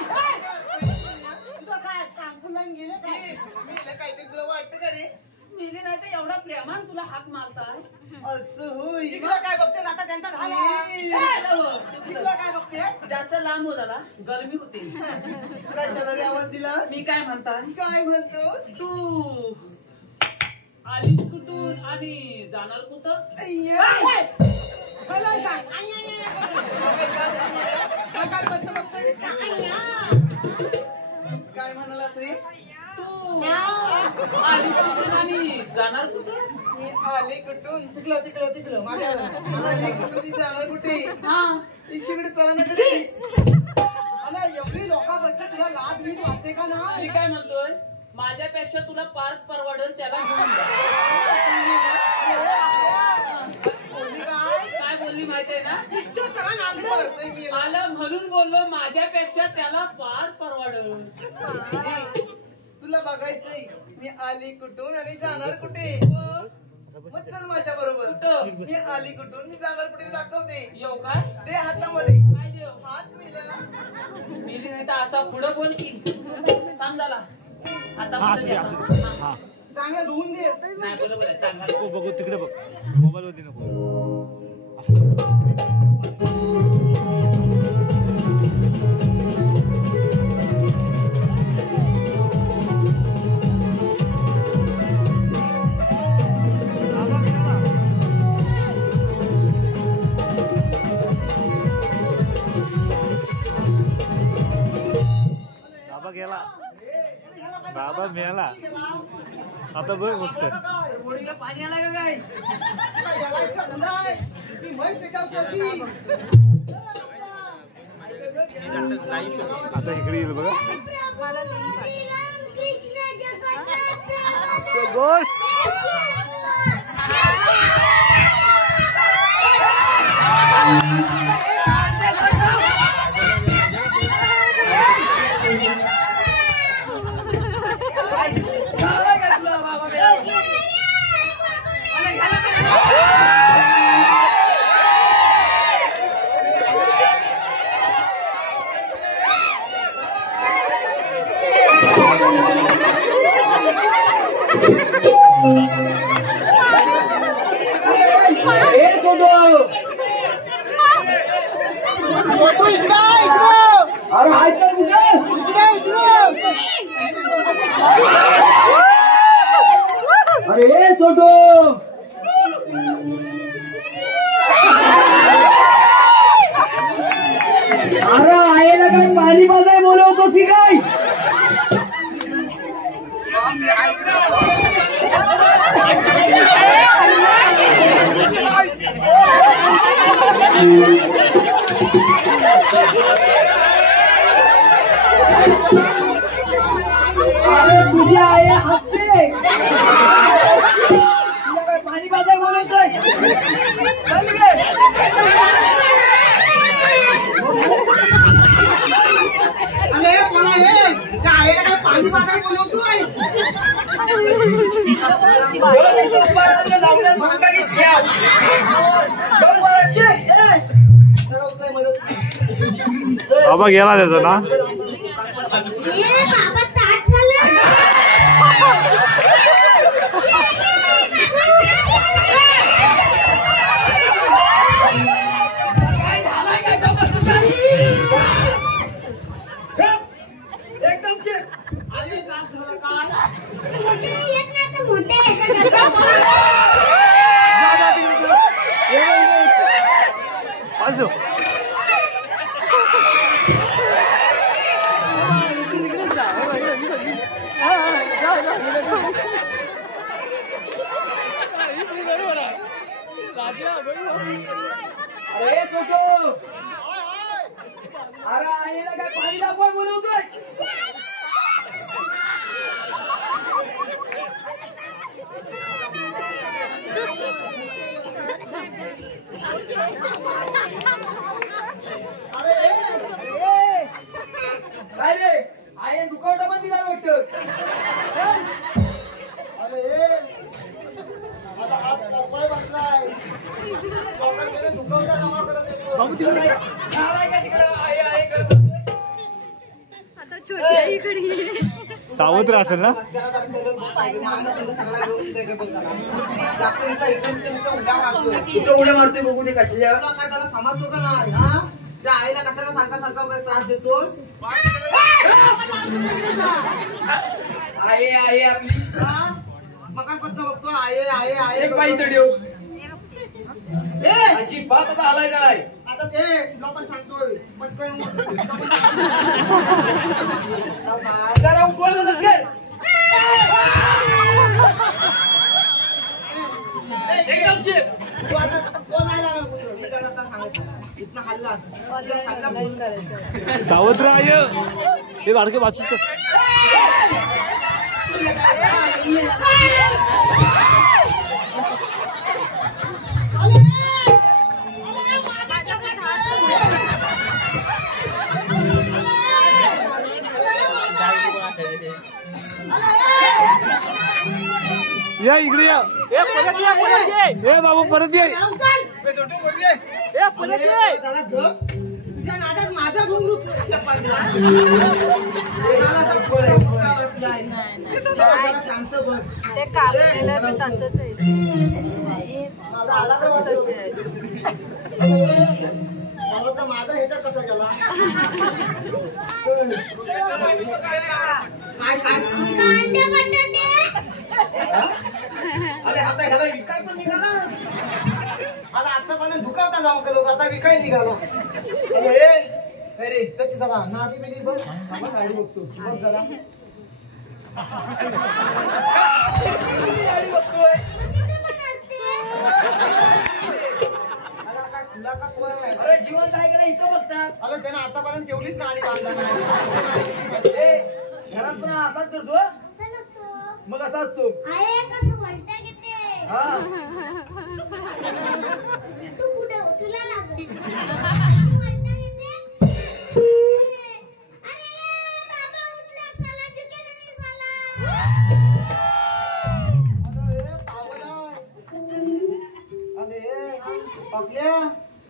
तुझं काय कांकुलन गेलं काय मी काहीतरी तुला वाटतं का रे मिली नाही तर एवढा प्रेमान तुला हाक मारताय असं होय इकडं काय बघतेस आता त्यांचा झाला इकडं काय बघतेस जास्त लांब हो झाला गरमी होते कशाला रे आवाज दिला मी काय म्हणताय काय म्हणतोस तू आलीस कुठून आणि जाणार कुठं अय्या. मला सांग. काय म्हणतो बघतोयस का? काय म्हणालास रे तू आलीस कुठून आणि जाणार कुठं मी आले कुठून तिकडं माझ्या आले कुठून ती जाणार कुठे हा इकडे चला ना कधी अला एवढी लोक बसत तुला लाभ नीट वाटते का ना मी काय म्हणतोय माझ्यापेक्षा तुला पार्क परवडेल त्याला घेऊन जा. काय बोलली माहितीये ना मारतोय मी याला. आलं म्हणून बोललो माझ्यापेक्षा त्याला पार परवडेल ए, तुला बघायचंय मी आली कुठून आणि जाणार कुठे मग चल माझ्या बरोबर कुठं? मी आली कुठून मी जाणार कुठे ते दाखवते येऊ काय ते हातामध्ये काय देऊ हात मिला मिली नाही तर असा पुढं बोल की थांब झाला आता हा परत असू दे या. असू दे हा चांगला धुवून दे. नाही बरोबर आहे, चांगला. नको बघू तिकडे बघ मोबाईल वरती नको असं. बाबा गेला बाबा मेला आता बघ फक्त वडीला पाणी आलं का काय? काय याला इतका धंदा आहे? ती म्हैस त्याच्यावर चढली. आता इकडे येईल बघा अरे हाय सर अरे सोटो अरे आयला काय पाणी पाजाय बोलवतोस की काय? अरे तुझी आई हसते तुला काय पाणी पाजाय बोलवतोय? चल तिकडे. अरे कोणा हे? त्या आईला काय पाणी पाजायला बोलवतोय? बाबा गेला त्याचा ना बाबा ताट झालं. एकदम चेक. अरे काय झालं काय? मोठे येत नाही तर मोठे येतात. असो अरे सोटो अरे आईला काय पाणी दाखवाय बोलवतोय? काय रे आई दुखावटा पण दिला वाटतं. अरे आता हा करपाय बसलाय. लोकांकडे दुखावटा जमा करत येतो. बाबू तिकडे झालाय का तिकडं आई आई करत सावत्र असेल ना उड्या मारतोय बघू दे कशाला काय त्याला समजतो का नाही हा त्या आईला कशाला सारखा सारखा त्रास देतोस आई आई आपली मगापासून बघतो आहे आहे आहे एक बाई तडिओ ए अजिबात आता हलायचा नाही. आता ते लोक सांगतोय पटकन जरा उठवा मदत कर. एकदम चेक. तू आता कोण आहे लागला कुठं? मी त्याला आता सांगितलं. इथनं हल्ला सांगा फोन करायचं सावत्र आहे हे बारके वाचत या इकडे या परत ये, परत ये. ए बाबू परत ये परत ये. त्याला गप तुझ्या नादात माझा घुंगरू शांत बघ ते कापलेलं बी तसंच आहे माझा ह्याचा कसा गेला काय काय अरे आता ह्याला विकाय पण निघाला आता आतापर्यंत दुकावता जाऊ केलं होतं आता विकाय निघाला अरे कशी जरा नाटी बिली बघ आपण गाडी बघतो बघ जरा गाडी बघतोय अरे जीवन काय केलं इथं बघतात अरे त्यानं आतापर्यंत तेवढीच गाडी बांधला नाही घरात पण असाच करतो मग असा असतो तू कुठे तुला लागल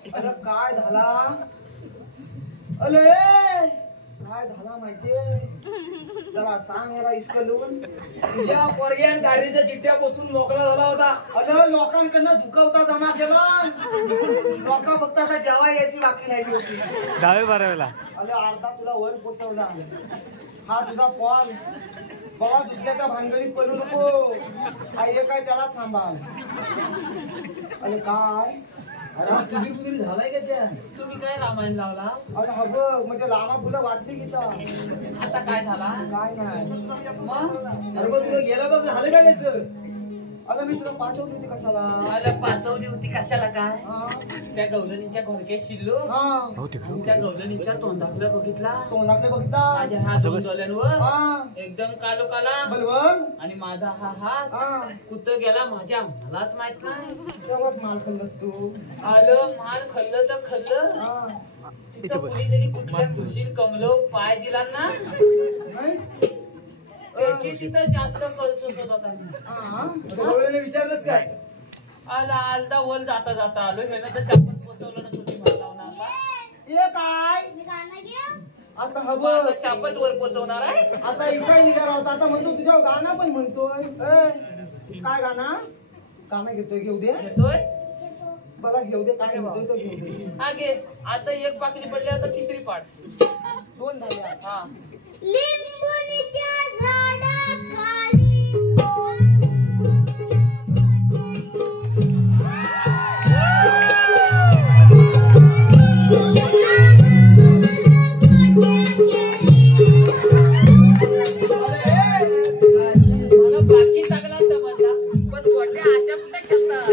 अरे काय झाला अरे काय झाला माहितीये जरा सांग याला इस्कलून तुझ्या पोरग्यान गाडीच्या चिठ्ठ्या पोचून मोकळा झाला होता अरे लोकांकडनं धुकवता जमा केला लोक फक्त आता जेव्हा यायची बाकी राहिली होती 10-12 अरे अर्धा तुला वर पोचवला हा तुझा पॉल बाबा दुसऱ्याच्या भानगडीत पडू नको काय काय त्याला थांबा अरे काय सुधीर पुधीर झालाय कशा तुम्ही काय रामायण लावला अरे हा बघ म्हणजे लामा फुलं वाटली गीता आता काय झाला काय नाही अरे बघ तुला गेला बघ झालं काय त्याचं अरे मी तुला पाठवली होती कशाला अरे पाठवली होती कशाला काय हा त्या गवलनीच्या घोडक्यात शिरलो हा आणि त्या गवलनीच्या तोंडाकडे बघितला तोंडाकडे बघता माझ्या हात डोळ्यांवर हा एकदम कालो काला बरोबर आणि माझा हा हात हा कुठं गेला माझ्या मलाच माहित नाही तेव्हाच माल खाल्लं तू आलं माल खाल्लं तर खाल्लं हा तिथं कुणीतरी कुठल्या खुशील कमलो पाय दिला ना नाही? त्याची तिथं जास्त कल सुचत होता हा गवळ्याने विचारलंच काय आलदा वल जाता जाता आलो हे ना तर शापच पोचवलं ना तुझी मारलावणार ये काय आता हा बघ आता शापच वर पोचवणार आहे आता इकडे निघाला होता आता म्हणतो तुझ्या गाणं पण म्हणतोय काय गाणं गाणं घेतोय घेऊ दे घेतोय बघा घेऊ दे काय म्हणतोय तो घेऊ दे आगे आता एक पाकळी पडली आता तिसरी पाड दोन झाले हा लिंबुनीच्या झाडाखाली मला बाकी चांगला समजला पण गोट्या अशा कुठे खेळतात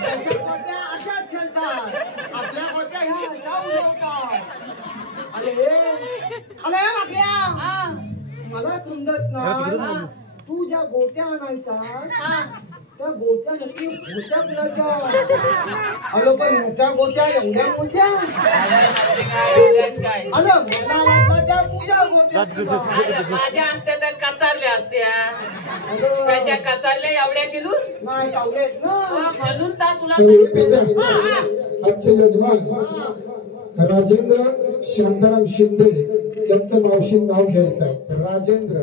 त्यांच्या गोट्या अशाच खेळतात आपल्या गोट्या ह्या अशा उडवतात अरे वाकल्या मला समजत नाही तू ज्या गोट्या आणायच्या त्या गोट्या नक्की गोट्या कुणाच्या अलो पण ह्याच्या गोट्या एवढ्या मोठ्या काय अलो मला वाटलं त्या तुझ्या गोट्या माझ्या असत्या तर कचारल्या असत्या अलो, त्याच्या कचारल्या एवढ्या किलो नाही कावलेत ना म्हणून तर तुला आजचे यजमान राजेंद्र शांताराम शिंदे यांचं मावशी नाव घ्यायचं आहे राजेंद्र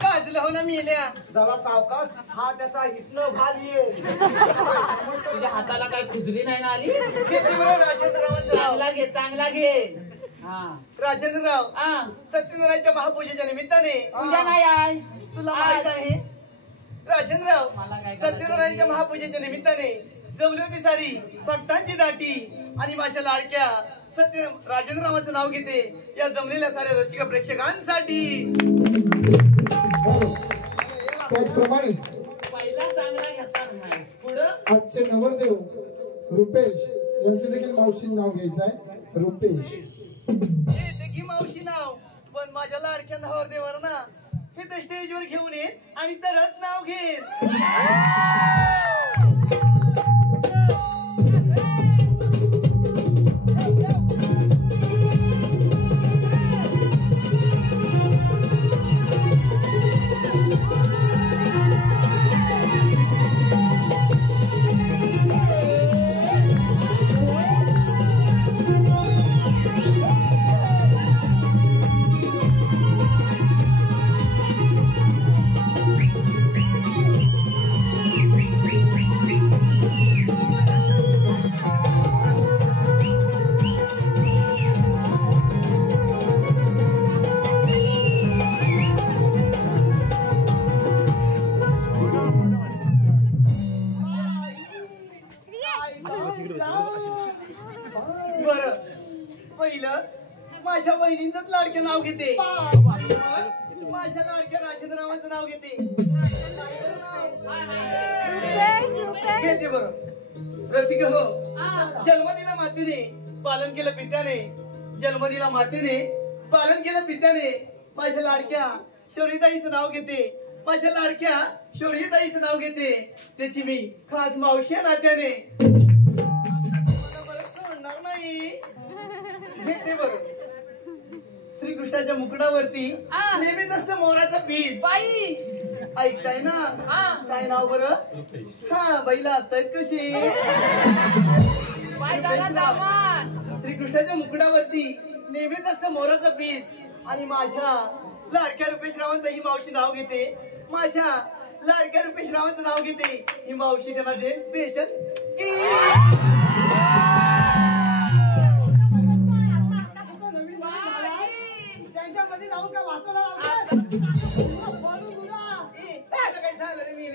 काजला हो ना मेल्या जरा सावकाश हा त्याचा इथनं भाल ये तुझ्या हाताला काय खुजली नाही ना आली किती बरं राजेंद्ररावांचं नाव चांगला घे चांगला घे हा राजेंद्रराव हा सत्यनारायणच्या महापूजेच्या निमित्ताने तुझ्या नाही आहे तुला माहित आहे राजेंद्रराव मला काय सत्यनारायणच्या महापूजेच्या निमित्ताने जमली होती सारी भक्तांची दाटी आणि माझ्या लाडक्या सत्य राजेंद्ररावांचं नाव घेते या जमलेल्या साऱ्या रसिक प्रेक्षकांसाठी त्याचप्रमाणे पहिला चांगला घेतला नाही पुढं आजचे नवरदेव रुपेश यांचे देखील मावशी नाव घ्यायचं आहे रुपेश हे देखी मावशी नाव पण माझ्या लाडक्या नवरदेवावर ना हे तर स्टेजवर घेऊन येत आणि तरच नाव घेत माझ्या बहिणींचंच लाडके नाव घेते. माझ्या लाडक्या राजेंद्ररावांचं नाव घेते. घेते बरं. रसिक हो, जन्म दिला मातेने, पालन केलं पित्याने. जन्म दिला मातेने, पालन केलं पित्याने. माझ्या लाडक्या शौर्यताईचं नाव घेते. माझ्या लाडक्या शौर्यताईचं नाव घेते. त्याची मी खास मावशी नात्याने सोडणार नाही. घेते बरं. श्रीकृष्णाच्या मुकुटावरती नेहमीच असतं मोराचं पीस. बाई ऐकताय ना? काय नाव बरं? हा बाईला असतायत कशी. श्रीकृष्णाच्या मुकुटावरती नेहमीच असतं मोराचं पीस. आणि माझ्या लाडक्या रुपेशरावांचं ही मावशी नाव घेते. माझ्या लाडक्या रुपेशरावांचं नाव घेते. ही मावशी त्यांना दे स्पेशल त्यांच्यामध्ये जाऊ का वाचायला काही झालं रे मी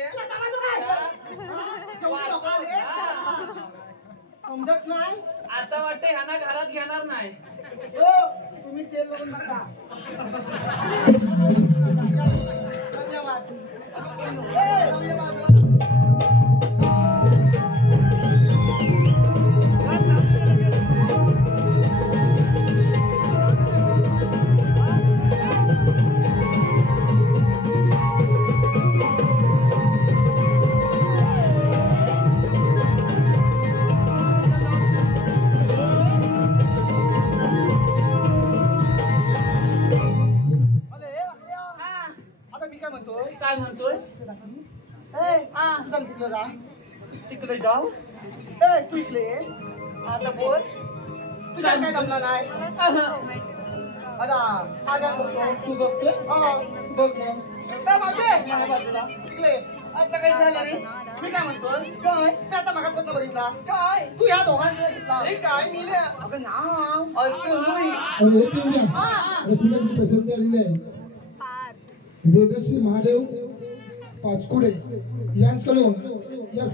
समजत नाही. आता वाटतं ह्यांना घरात घेणार नाही. तुम्ही तेल लावून नका. धन्यवाद. काय म्हणतोय? तिकडे जाऊ. तू इकडे ये. आता बोल. तुझ्या काय जमला नाही. आता तू बघतोय बघ इकडे. आता काय झालं रे. मी काय म्हणतोय. काय मी आता मागापासून बघितला. काय तू ह्या दोघांचं काय मिळल्या. अगं नाव असं रसिकांची प्रसिद्धी आलेली आहे. वेदश्री महादेव पाचकुडे यांच्याकडून या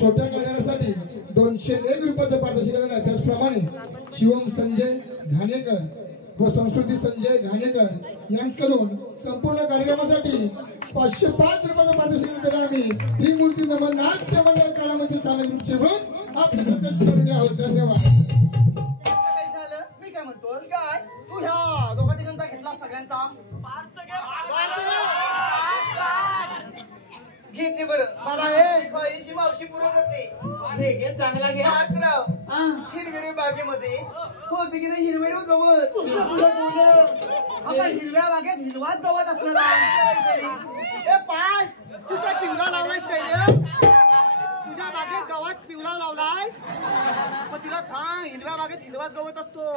छोट्या कलाकारासाठी 201 रुपयाचं पारितोषिक आहे. त्याचप्रमाणे शिवम संजय घाणेकर व संस्कृती संजय घाणेकर यांच्याकडून संपूर्ण कार्यक्रमासाठी 505 रुपयाचं पारितोषिक देणार. आम्ही ही मूर्ती नमन नाट्य मंडळ काळामध्ये सामील ग्रुपचे म्हणून आपल्या सदस्य आहोत. धन्यवाद. काय झालं. मी काय म्हणतो. काय तू ह्या दोघा तिघांचा घेतला सगळ्यांचा घेते बरं. मला हे खायची मावशी पुरं करते. चांगला घे. हिरवेरे बागेमध्ये होते की नाही हिरवेरे गवत. आता हिरव्या बागेत हिरवाच गवत असणार. पाय तुझ्या पिवळा लावलायस काय. तुझ्या बागेत गवत पिवळा लावलायस. मग तिला सांग हिरव्या बागेत हिरवाच गवत असतो.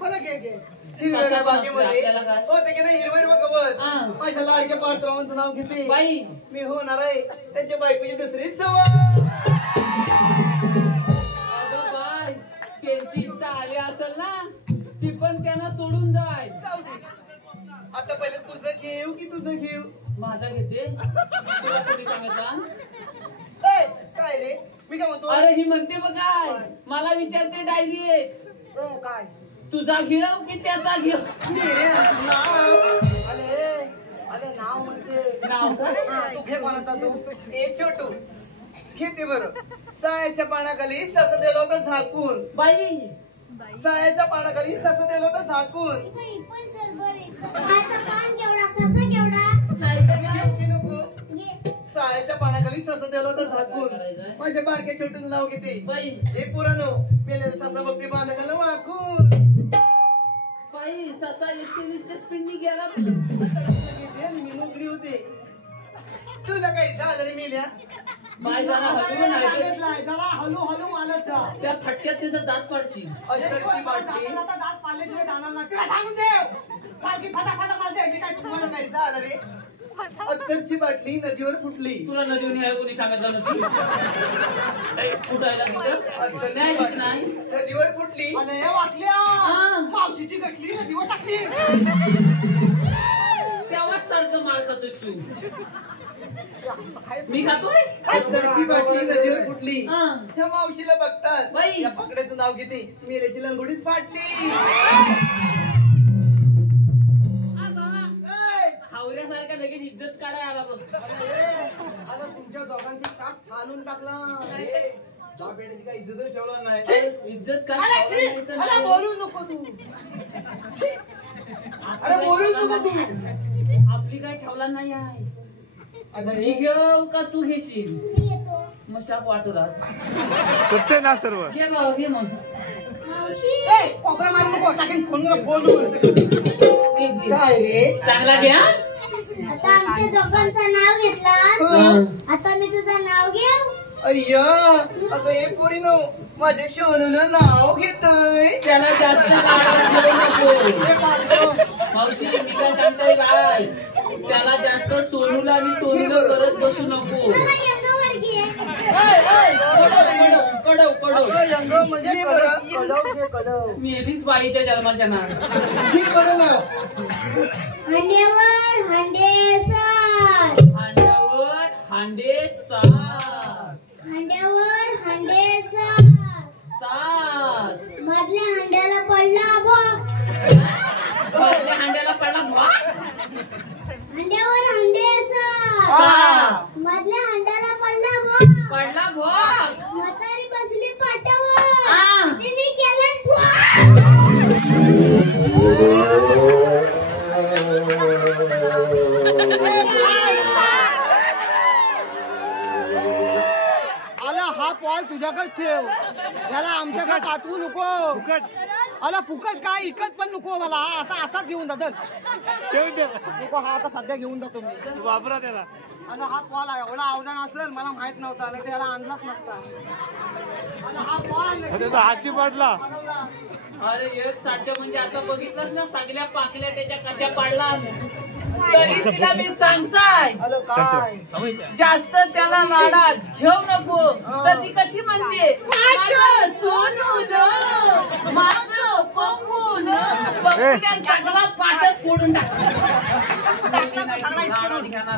बरं घे. हिरव्या बागेमध्ये होते की नाही हिरवं गवत. माझ्या लाडक्या पार्सरावांचं नाव घेते. मी होणार आहे त्यांच्या बायकोची दुसरीच सवय. त्यांची इच्छा आली असेल ना ती पण त्यांना सोडून जाय. आता पहिले तुझं घेऊ की तुझं घेऊ. माझा घेते. तुला कोणी सांगितलं. काय रे. मी काय म्हणतो. अरे ही म्हणते बघ काय मला विचारते डायरेक्ट. काय तुझा घेऊ की त्याचा घेऊ. अरे नाव म्हणते. नाव तू घे कोणाचा. तू ए छोटू घेते बरं. सायाच्या पाण्याखाली सस दिलं होतं झाकून. बाई सायाच्या पाण्याखाली सस दिलं होतं झाकून. सायाच्या पाण्याखाली सस दिलं होतं झाकून. माझ्या बारक्या छोटूचं नाव घेते. हे पुरानो मेलेला ससा बघते बांधा खाल्लं वाकून. बाई ससा 120च्या स्पीडनी गेला. मी मोकळी होते. तुला काही झालं रे मेल्या. बाय जरा हलू हलू मानत जा. त्या फटक्यात त्याचा दात पाडशील. दात पाडल्याशिवाय दाना ना. तिला सांगून दे. सारखी फटाफटा मारते. मी काय तुम्हाला काही झालं रे. अत्तरची बाटली नदीवर फुटली. तुला नदीवर न्याय कोणी सांगितलं नव्हती. फुटायला तिथं न्यायचीच नाही. नदीवर फुटली. मावशीची गटली नदीवर टाकली. तेव्हाच सारखं मार खातोय तू. मी खातोय घरची बाटली नदीवर कुठली हा. त्या मावशीला बघतात बाई. त्या पकड्याचं नाव घेते मेल्याची लंगोडीच फाटली. हावऱ्यासारखा लगेच इज्जत काढाय आला बघ. आता तुमच्या दोघांची शाप फालून टाकला. दहा पेट्याची काही इज्जतच ठेवला नाही. इज्जत अरे बोलूच नको तू. अरे बोलूच नको तू. आपली काय ठेवला नाही आहे. मी घेऊ का तू घेशील मग शाप वाटूला करते ना सर्व घे बाबा घे मग ए, कोपरा मारू नको टाकेन फोनवर. काय रे चांगला घ्या. आता आमच्या दोघांचं नाव घेतलं. आता मी तुझं नाव घेऊ. अय्या अगं हे पोरीनो माझ्या शोनून नाव घेतोय. त्याला जास्त लाडात घेऊ नको. हे पाहतो. मावशी मी काय सांगताय बाय त्याला जास्त सोनूला आणि टोनूला करत बसू नको. मला यंगावर्गीय. कडव कडव यंग म्हणजे कडव. मेलीस बाईच्या जन्माच्या नाव. ही बरं नाव. हांड्यावर हांडेसर. हांड्यावर हांडे सात हांड्यावर हांडेसर. सात मधल्या हांड्याला पडला भोग. मधल्या हांड्याला पडला भाग. हांड्यावर हांडेसर. सात मधल्या हांड्याला पडला भोग. पडला भाग. म्हातारी बसली पाटावर. आ. तिने केलं ठोक. आला हा पॉल तुझ्याकडेच ठेव. त्याला आमच्याकडे पाठवू नको. आला फुकट काय इकत पण नको मला. आता आता घेऊन जातो नको. हा आता सध्या घेऊन जातो मी. वापरा त्याला आणि हा पॉल आहे एवढा अवदान असेल मला माहित नव्हता नाही त्याला आणलाच नसता. आणि हा पॉल त्याचा हातची पडला. अरे एक साच्या म्हणजे आता बघितलंस ना सगळ्या पाकल्या त्याच्या कशा पाडला. तरी तिला मी सांगताय आलं काय जास्त त्याला नाडात घेऊ नको. तर ती कशी म्हणते माझं सोनून माझं पप्पून चांगला पाठच फोडून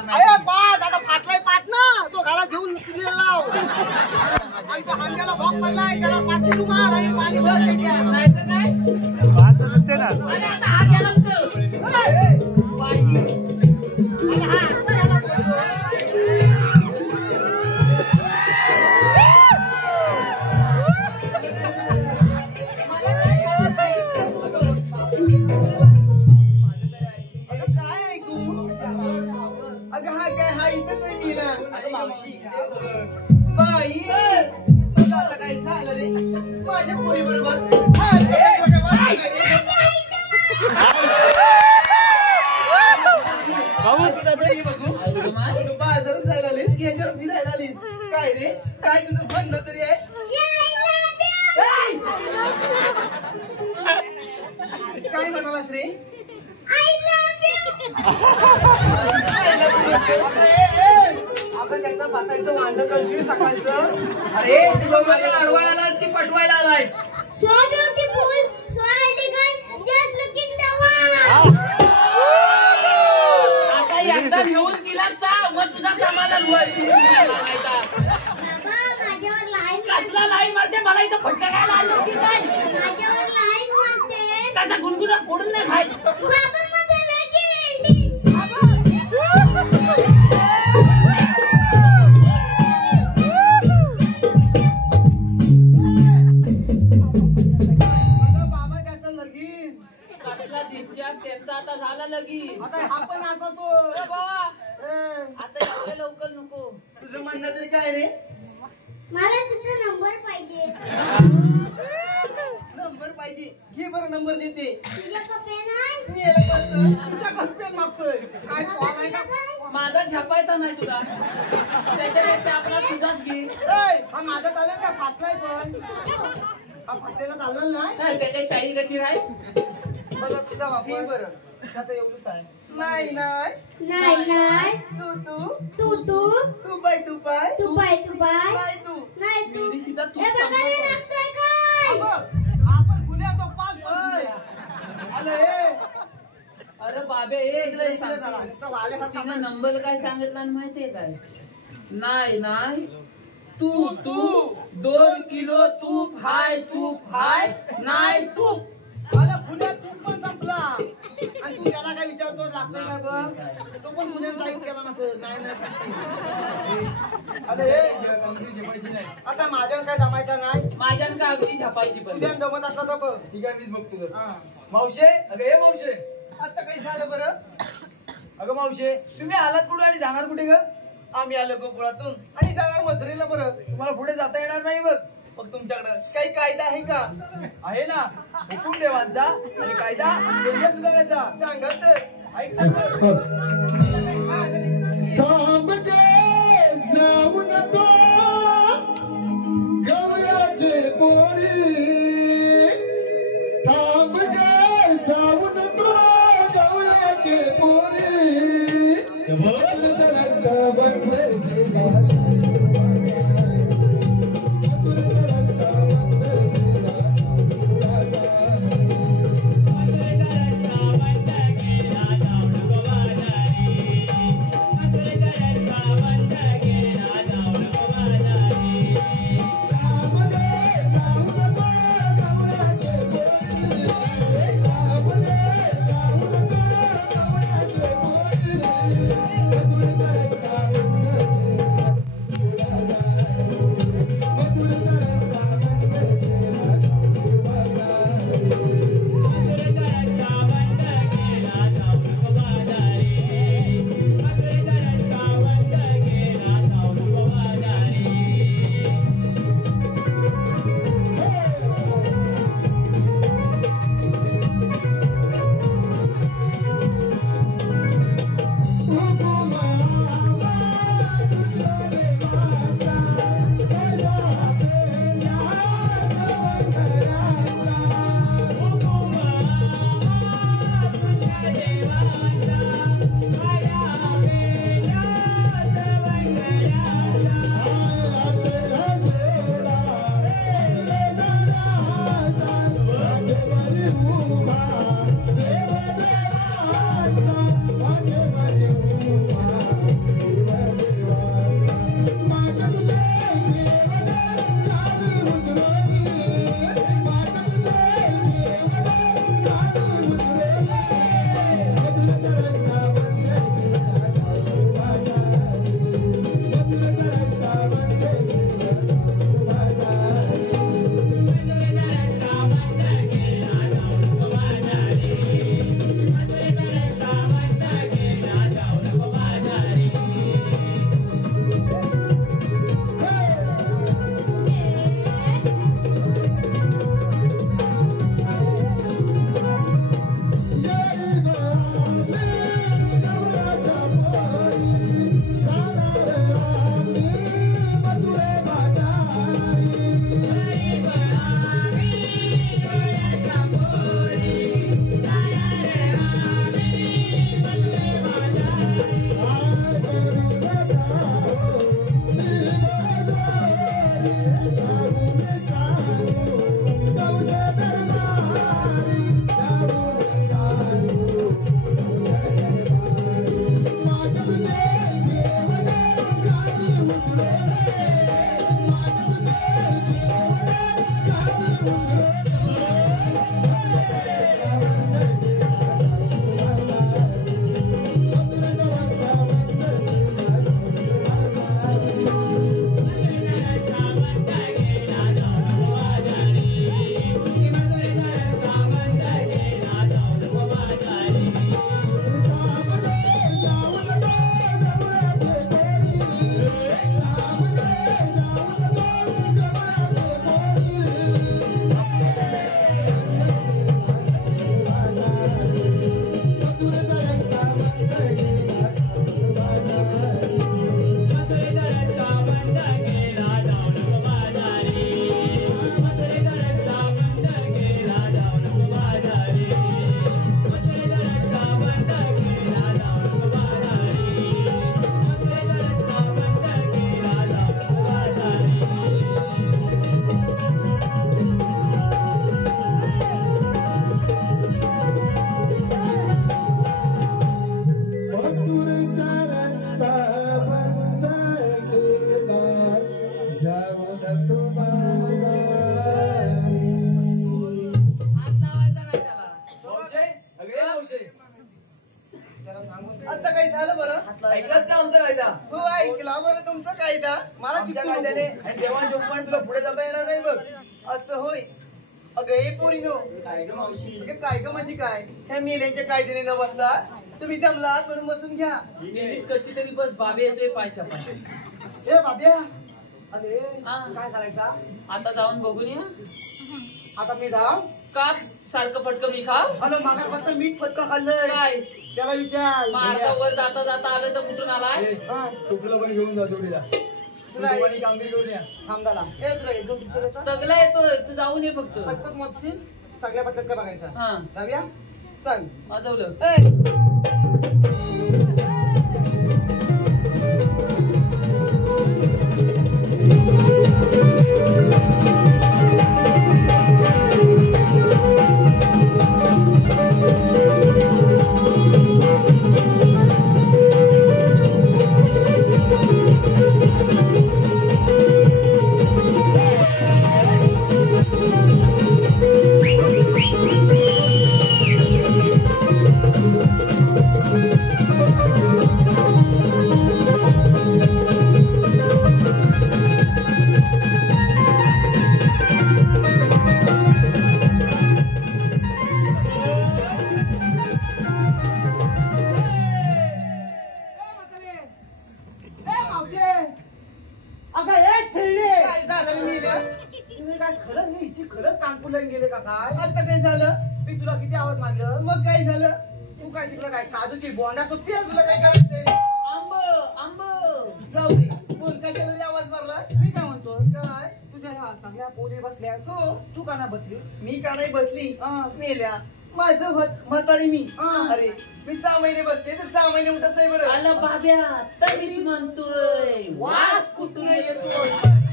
अरे पाठ आता फाटलाय पाठ ना तो घरात घेऊन लाव. आणि तो हांड्याला भोग पडलाय त्याला पाचशे मार आणि पाणी भर त्याच्यात. नाही तर काय. पाहत असते ना अरे आता हा गेला बाई आता काय झालं रे माझ्या पोरी बरोबर. भाऊ बाजारात जायला आलीस याच्यावर फिरायला आलीस काय रे काय तुझं म्हणणं तरी आहे. काय म्हणालास रे. आपण त्यांना बसायचं वांद कशी सकाळचं. अरे तू मला अडवायला आलास की पटवायला आलायस. So beautiful, so elegant, just looking the wow. आता एकदा घेऊन तिला चाव मग तुझा समाधान होईल. बाबा माझ्यावर लाईन. कसला लाईन मारते मला इथं फटका काय लागलं की काय. माझ्यावर लाईन मारते. कसा गुणगुणा फोडून नाही माहित. बाबा माझं लगीन ending. बाबा त्याचं लगीन कसला दिनच्या त्यांचा आता झाला लगीन. आता हा पण आता तो ए बाबा आता एवढ्या लवकर नको. तुझं म्हणणं तरी काय रे. मला तिचा नंबर पाहिजे. नंबर पाहिजे घे बरं नंबर देते. तुझ्याकडे पेन आहे. मी याला करतो तुझ्याकडे पेन मागतोय काय बाबा कॉल आहे का. तुझ्याकडे. माझा छापायचा नाही तुला त्याच्यापेक्षा आपला तुझाच घे. ए, हा माझा चालेल का फाटलाय पण हा फाटलेला चाललं नाही. काय त्याच्या शाही कशी राहील. बरं तुझा वापर बरं त्याचं एवढंच आहे. नाही नाही नाही नाही. तू तू तू तू. तू पाय तू पाय तू पाय तू पाय. नाही तू. नाही तू. मेरी सीता तू हे बघायला लागतोय काय. बघ, आपण गुन्ह्या तो पाल पण गुन्ह्या. आलं हे अरे बाबे इकडे झाला. नुसतं वाल्यासारखं तिचा नंबर काय सांगितला आणि माहितीये काय? नाही नाही तू 2 किलो तूप हाय नाही तूप. अरे पुण्यात तूप पण संपला आणि तू त्याला काय विचारतो लागतोय काय बघ. तो पण पुण्यात टाईप केला नसेल. नाही अरे पैसे नाही आता माझ्यावर काय जमायचं नाही. माझ्यानं काय अगदी छापायची पण तुझ्या जमत असला तर बघ. ठीक आहे मीच बघतो तर. मावशे अगं हे मावशे आता काही झालं बरं. अगं मावशे तुम्ही आलात कुठे आणि जाणार कुठे ग? आम्ही आलो गोकुळातून आणि जाणार मथुरेला. बरं तुम्हाला पुढे जाता येणार नाही बघ. मग तुमच्याकडं काही कायदा आहे का? आहे ना हुकूम देवांचा आणि कायदा देवल्या सुधारायचा. सांगत ऐक ना बघ. थांब गे जाऊ नको गवळ्याचे पोरी. थांब गे जाऊ नको गवळ्याचे पोरी. मथुरेचा रस्ता बंद केला. मथुरेचा रस्ता बंद केला. ऐकलास का आमचा कायदा? हो ऐकला बरं तुमचा कायदा. मला आमच्या चिकटू कायद्याने नको. आणि देवाण जोगवान तुला पुढे जाता येणार नाही बघ. असं होय. अगं हे पोरीनो, काय ग मावशी? अगं काय ग म्हणजे काय? ह्या मेल्यांच्या कायद्याने न बसता तुम्ही दमलात म्हणून बसून घ्या. सिरीज कशी तरी बस बाबे येतोय पायच्या पाय. ए बाब्या, अरे हा. काय करायचा आता जाऊन बघून या. आता? मी जाव का सारखं फटकं मी खाव? अरे मागा फक्त मीठ फटका खाल्लंय. काय त्याला विचार. मार्गा वर जाता जाता आलं तर कुठून आलाय? छोटूला पण घेऊन जा जोडीला. तुला दोघांनी कामगिरी करून या. थांबदाला ए तुला एक दोन पिक्चर येतात. सगळं येतोय, तू जाऊन ये फक्त. पटपट मतशील सगळ्या पटकन बघायचा. हा जाऊया चल. वाजवलं. काय झालं मेल्या? तुम्ही काय खरंच हे हिची खरंच कानपुलाईन गेले का काय? आता काय झालं? मी तुला किती आवाज मारलं? मग काय झालं? तू काय तिकडे काय काजूची बोंडा सुट्टी आहे? तुला काय करायचंय? आंब आंब. जाऊ दे. बोल कशाला आवाज मारला? मी काय म्हणतो काय? तुझ्या ह्या सगळ्या पोरी बसल्या हो. तू का ना बसली? मी का नाही बसली? हा. मेल्या माझं म्हातारी मी. हा. अरे मी 6 महिने बसते तर 6 महिने उठत नाही बरं. आलं बाब्या तरीच म्हणतोय वास कुठून येतो?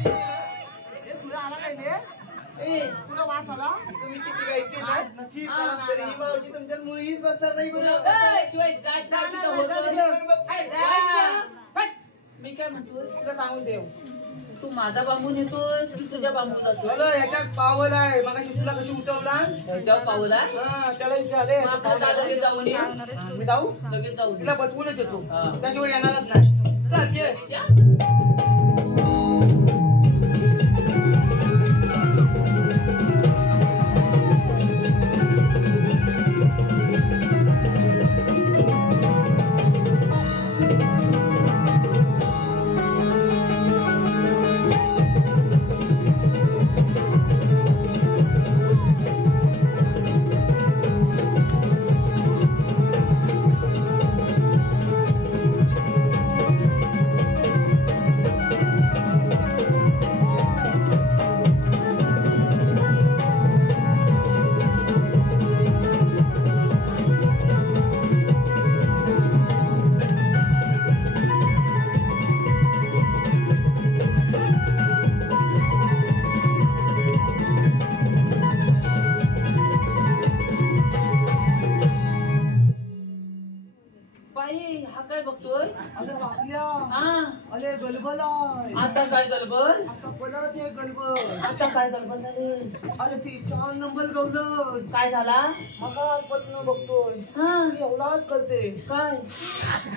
हे तुला आला काय रे? ए, तुला वास आला? तुम्ही किती काय केलं? नशीब हा. त्याला तरी नाही ही आला. मावशी तुमच्या मुळीच बसणार नाही बरं. ए, शिवाय जात नाही तिथं होतं. मी काय म्हणतोय, तुला सांगून देव. तू माझा बांबू नेतोयस की तुझ्या बांबू जातोय? अरे ह्याच्यात पावल आहे. मगाशी तुला कशी उठवला? ह्याच्यावर पावला हा, त्याला विचारले. मग आपलं चाललं जाऊन ये. मी जाऊ? लगेच जाऊन तिला बसवूनच येतो. हा. त्याशिवाय येणारच नाही. चल ये. काय बघतोय? अरे वाकल्या. हा अरे गलबल आहे. आता काय गडबड? आता पदार्थ आहे गलबल. आता काय गडबड झाली? अरे ती 4 नंबर गवलं. काय झाला? मगा पत्न बघतोय. हा ती एवढाच करते. काय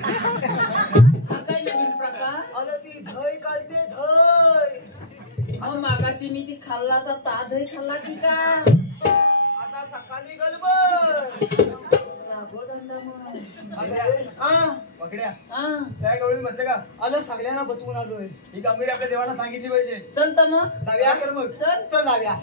हा काय नवीन प्रकार? अरे ती धय काढते धय. अहो मागाशी मी ती खाल्ला तर तादही खाल्ला की का? आता सकाळी गलबल. पकड्या काय गवळी बसले का? आलं सगळ्यांना बतवून आलोय. ही कामगिरी आपल्या देवाला सांगितली पाहिजे. चल तर मग जाऊया तर मग. चल चल जाऊया.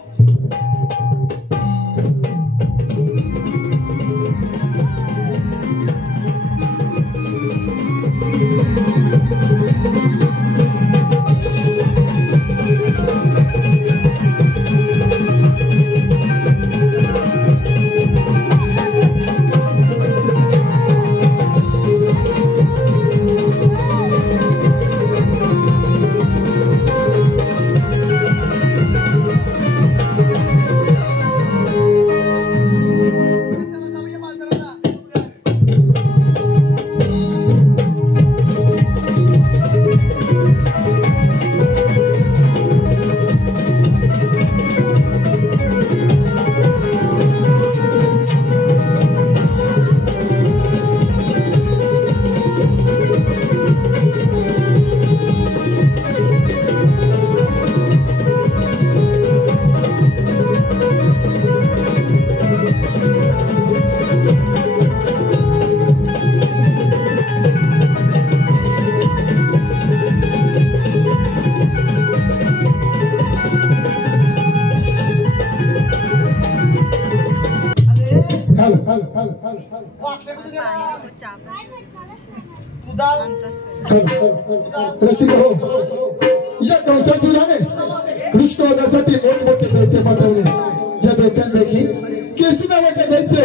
रसिक हो, या कंसासुराने कृष्णवधासाठी मोठमोठे दैत्य पाठवले. या दैत्यांपैकी केसी नावाचे दैत्य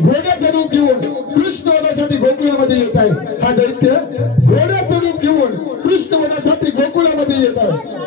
घोड्याचं रूप घेऊन कृष्णवधासाठी गोकुळामध्ये येत आहे. हा दैत्य घोड्याचं रूप घेऊन कृष्णवधासाठी गोकुळामध्ये येत आहे.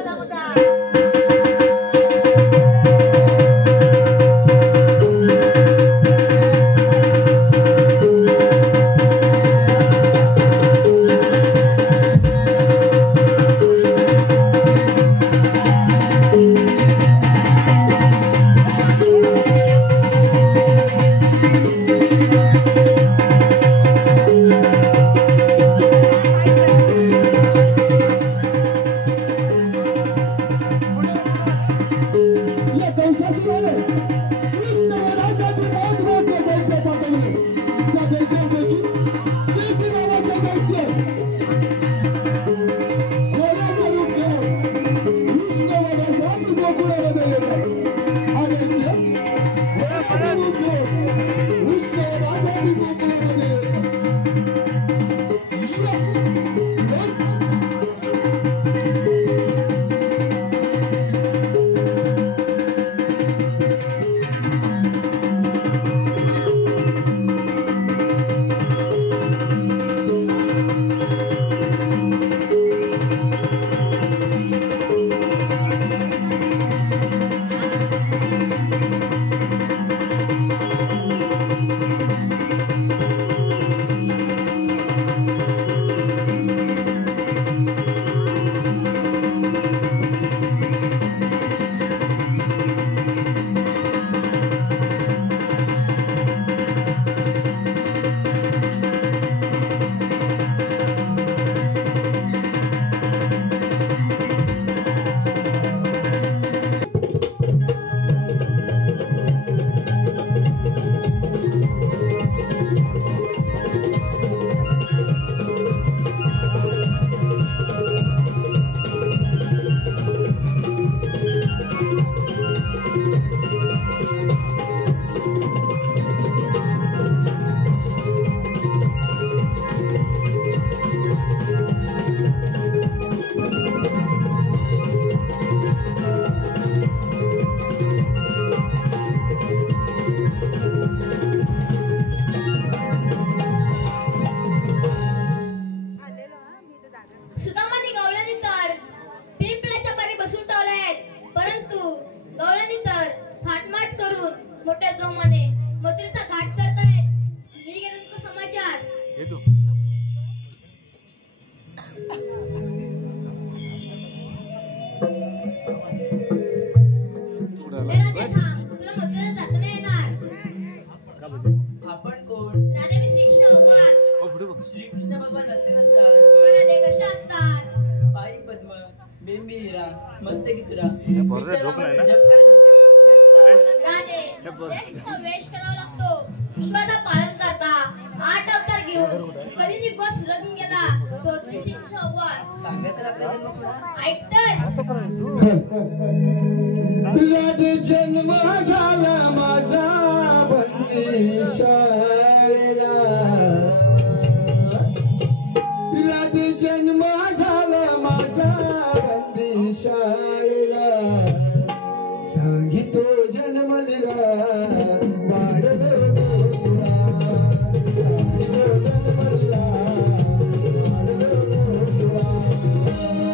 श्रीकृष्ण भगवान असे नसतात. कशा असतात? पायी पद्म, बेंबी हिरा, मस्तकी तुरा, जप करत वेश करावा लागतो. विश्वाचा पालन करता 8 अवतार घेऊन कलियुग सुरगून गेला तो श्रीकृष्ण भगवान. सांगा तर आपल्या जन्म ऐकतोय. जन्म झाला माझा बंदी शाळेला, जन्म झाला माझा बंदी शाळेला, सांगितो जन्मला वाढलो तुला, सांगितो जन्मला वाढलो तुला,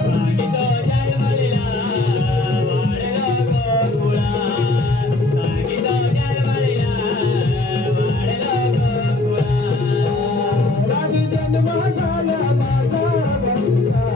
सांगितो जन्मला वाढलो तुला, सांगितो जन्मला वाढलो तुला, जन्म झाला माझा बंदी शाळेला.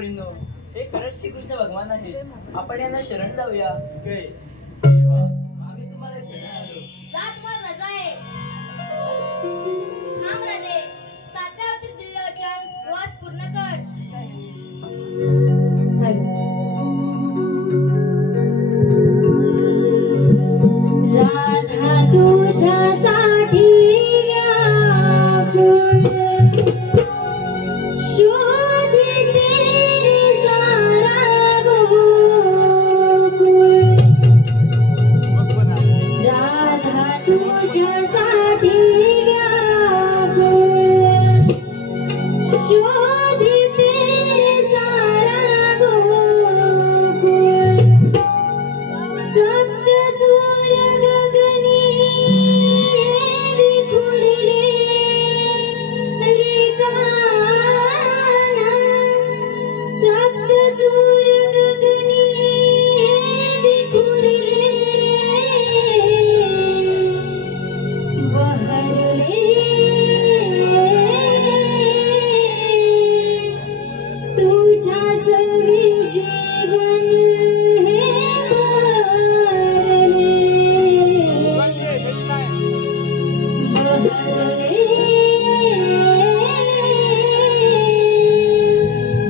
पोरींनो, हे खरंच श्रीकृष्ण भगवान आहे. आपण यांना शरण जाऊया. काय देवा, आम्ही तुम्हाला शरण आलो. जात वर रजा आहे. थांब राजे, 7व्या अवतार दिलेले वचन वाच पूर्ण कर. राधा तुझ्यासाठी व्याकुळ शोधते सारा गोकुळ. राधा तुझ्यासाठी व्याकुळ शोधते सारा गोकुळ. सत्य सूर्य गगनी विखुरले रे काना. सत्य सूर्य गगनी विखुरले बहरले तुझ्या सवी जीवन हे बहरले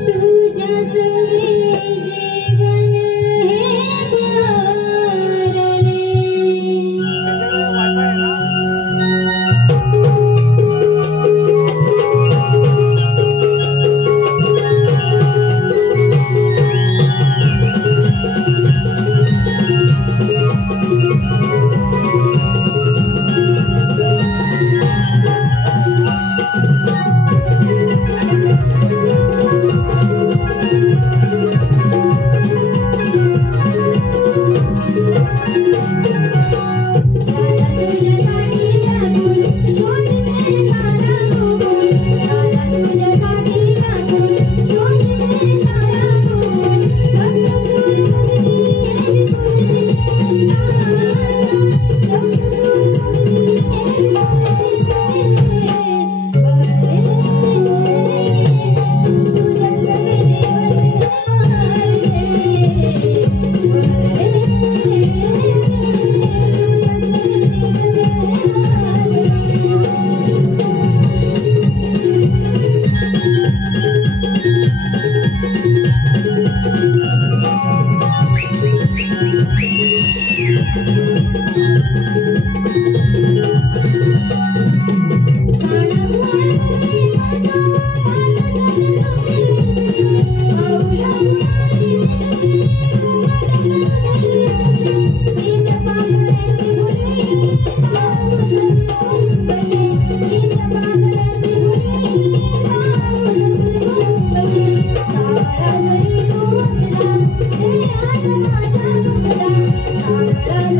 तुझ्या सवी जीवन हे बहरले.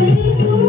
Thank you.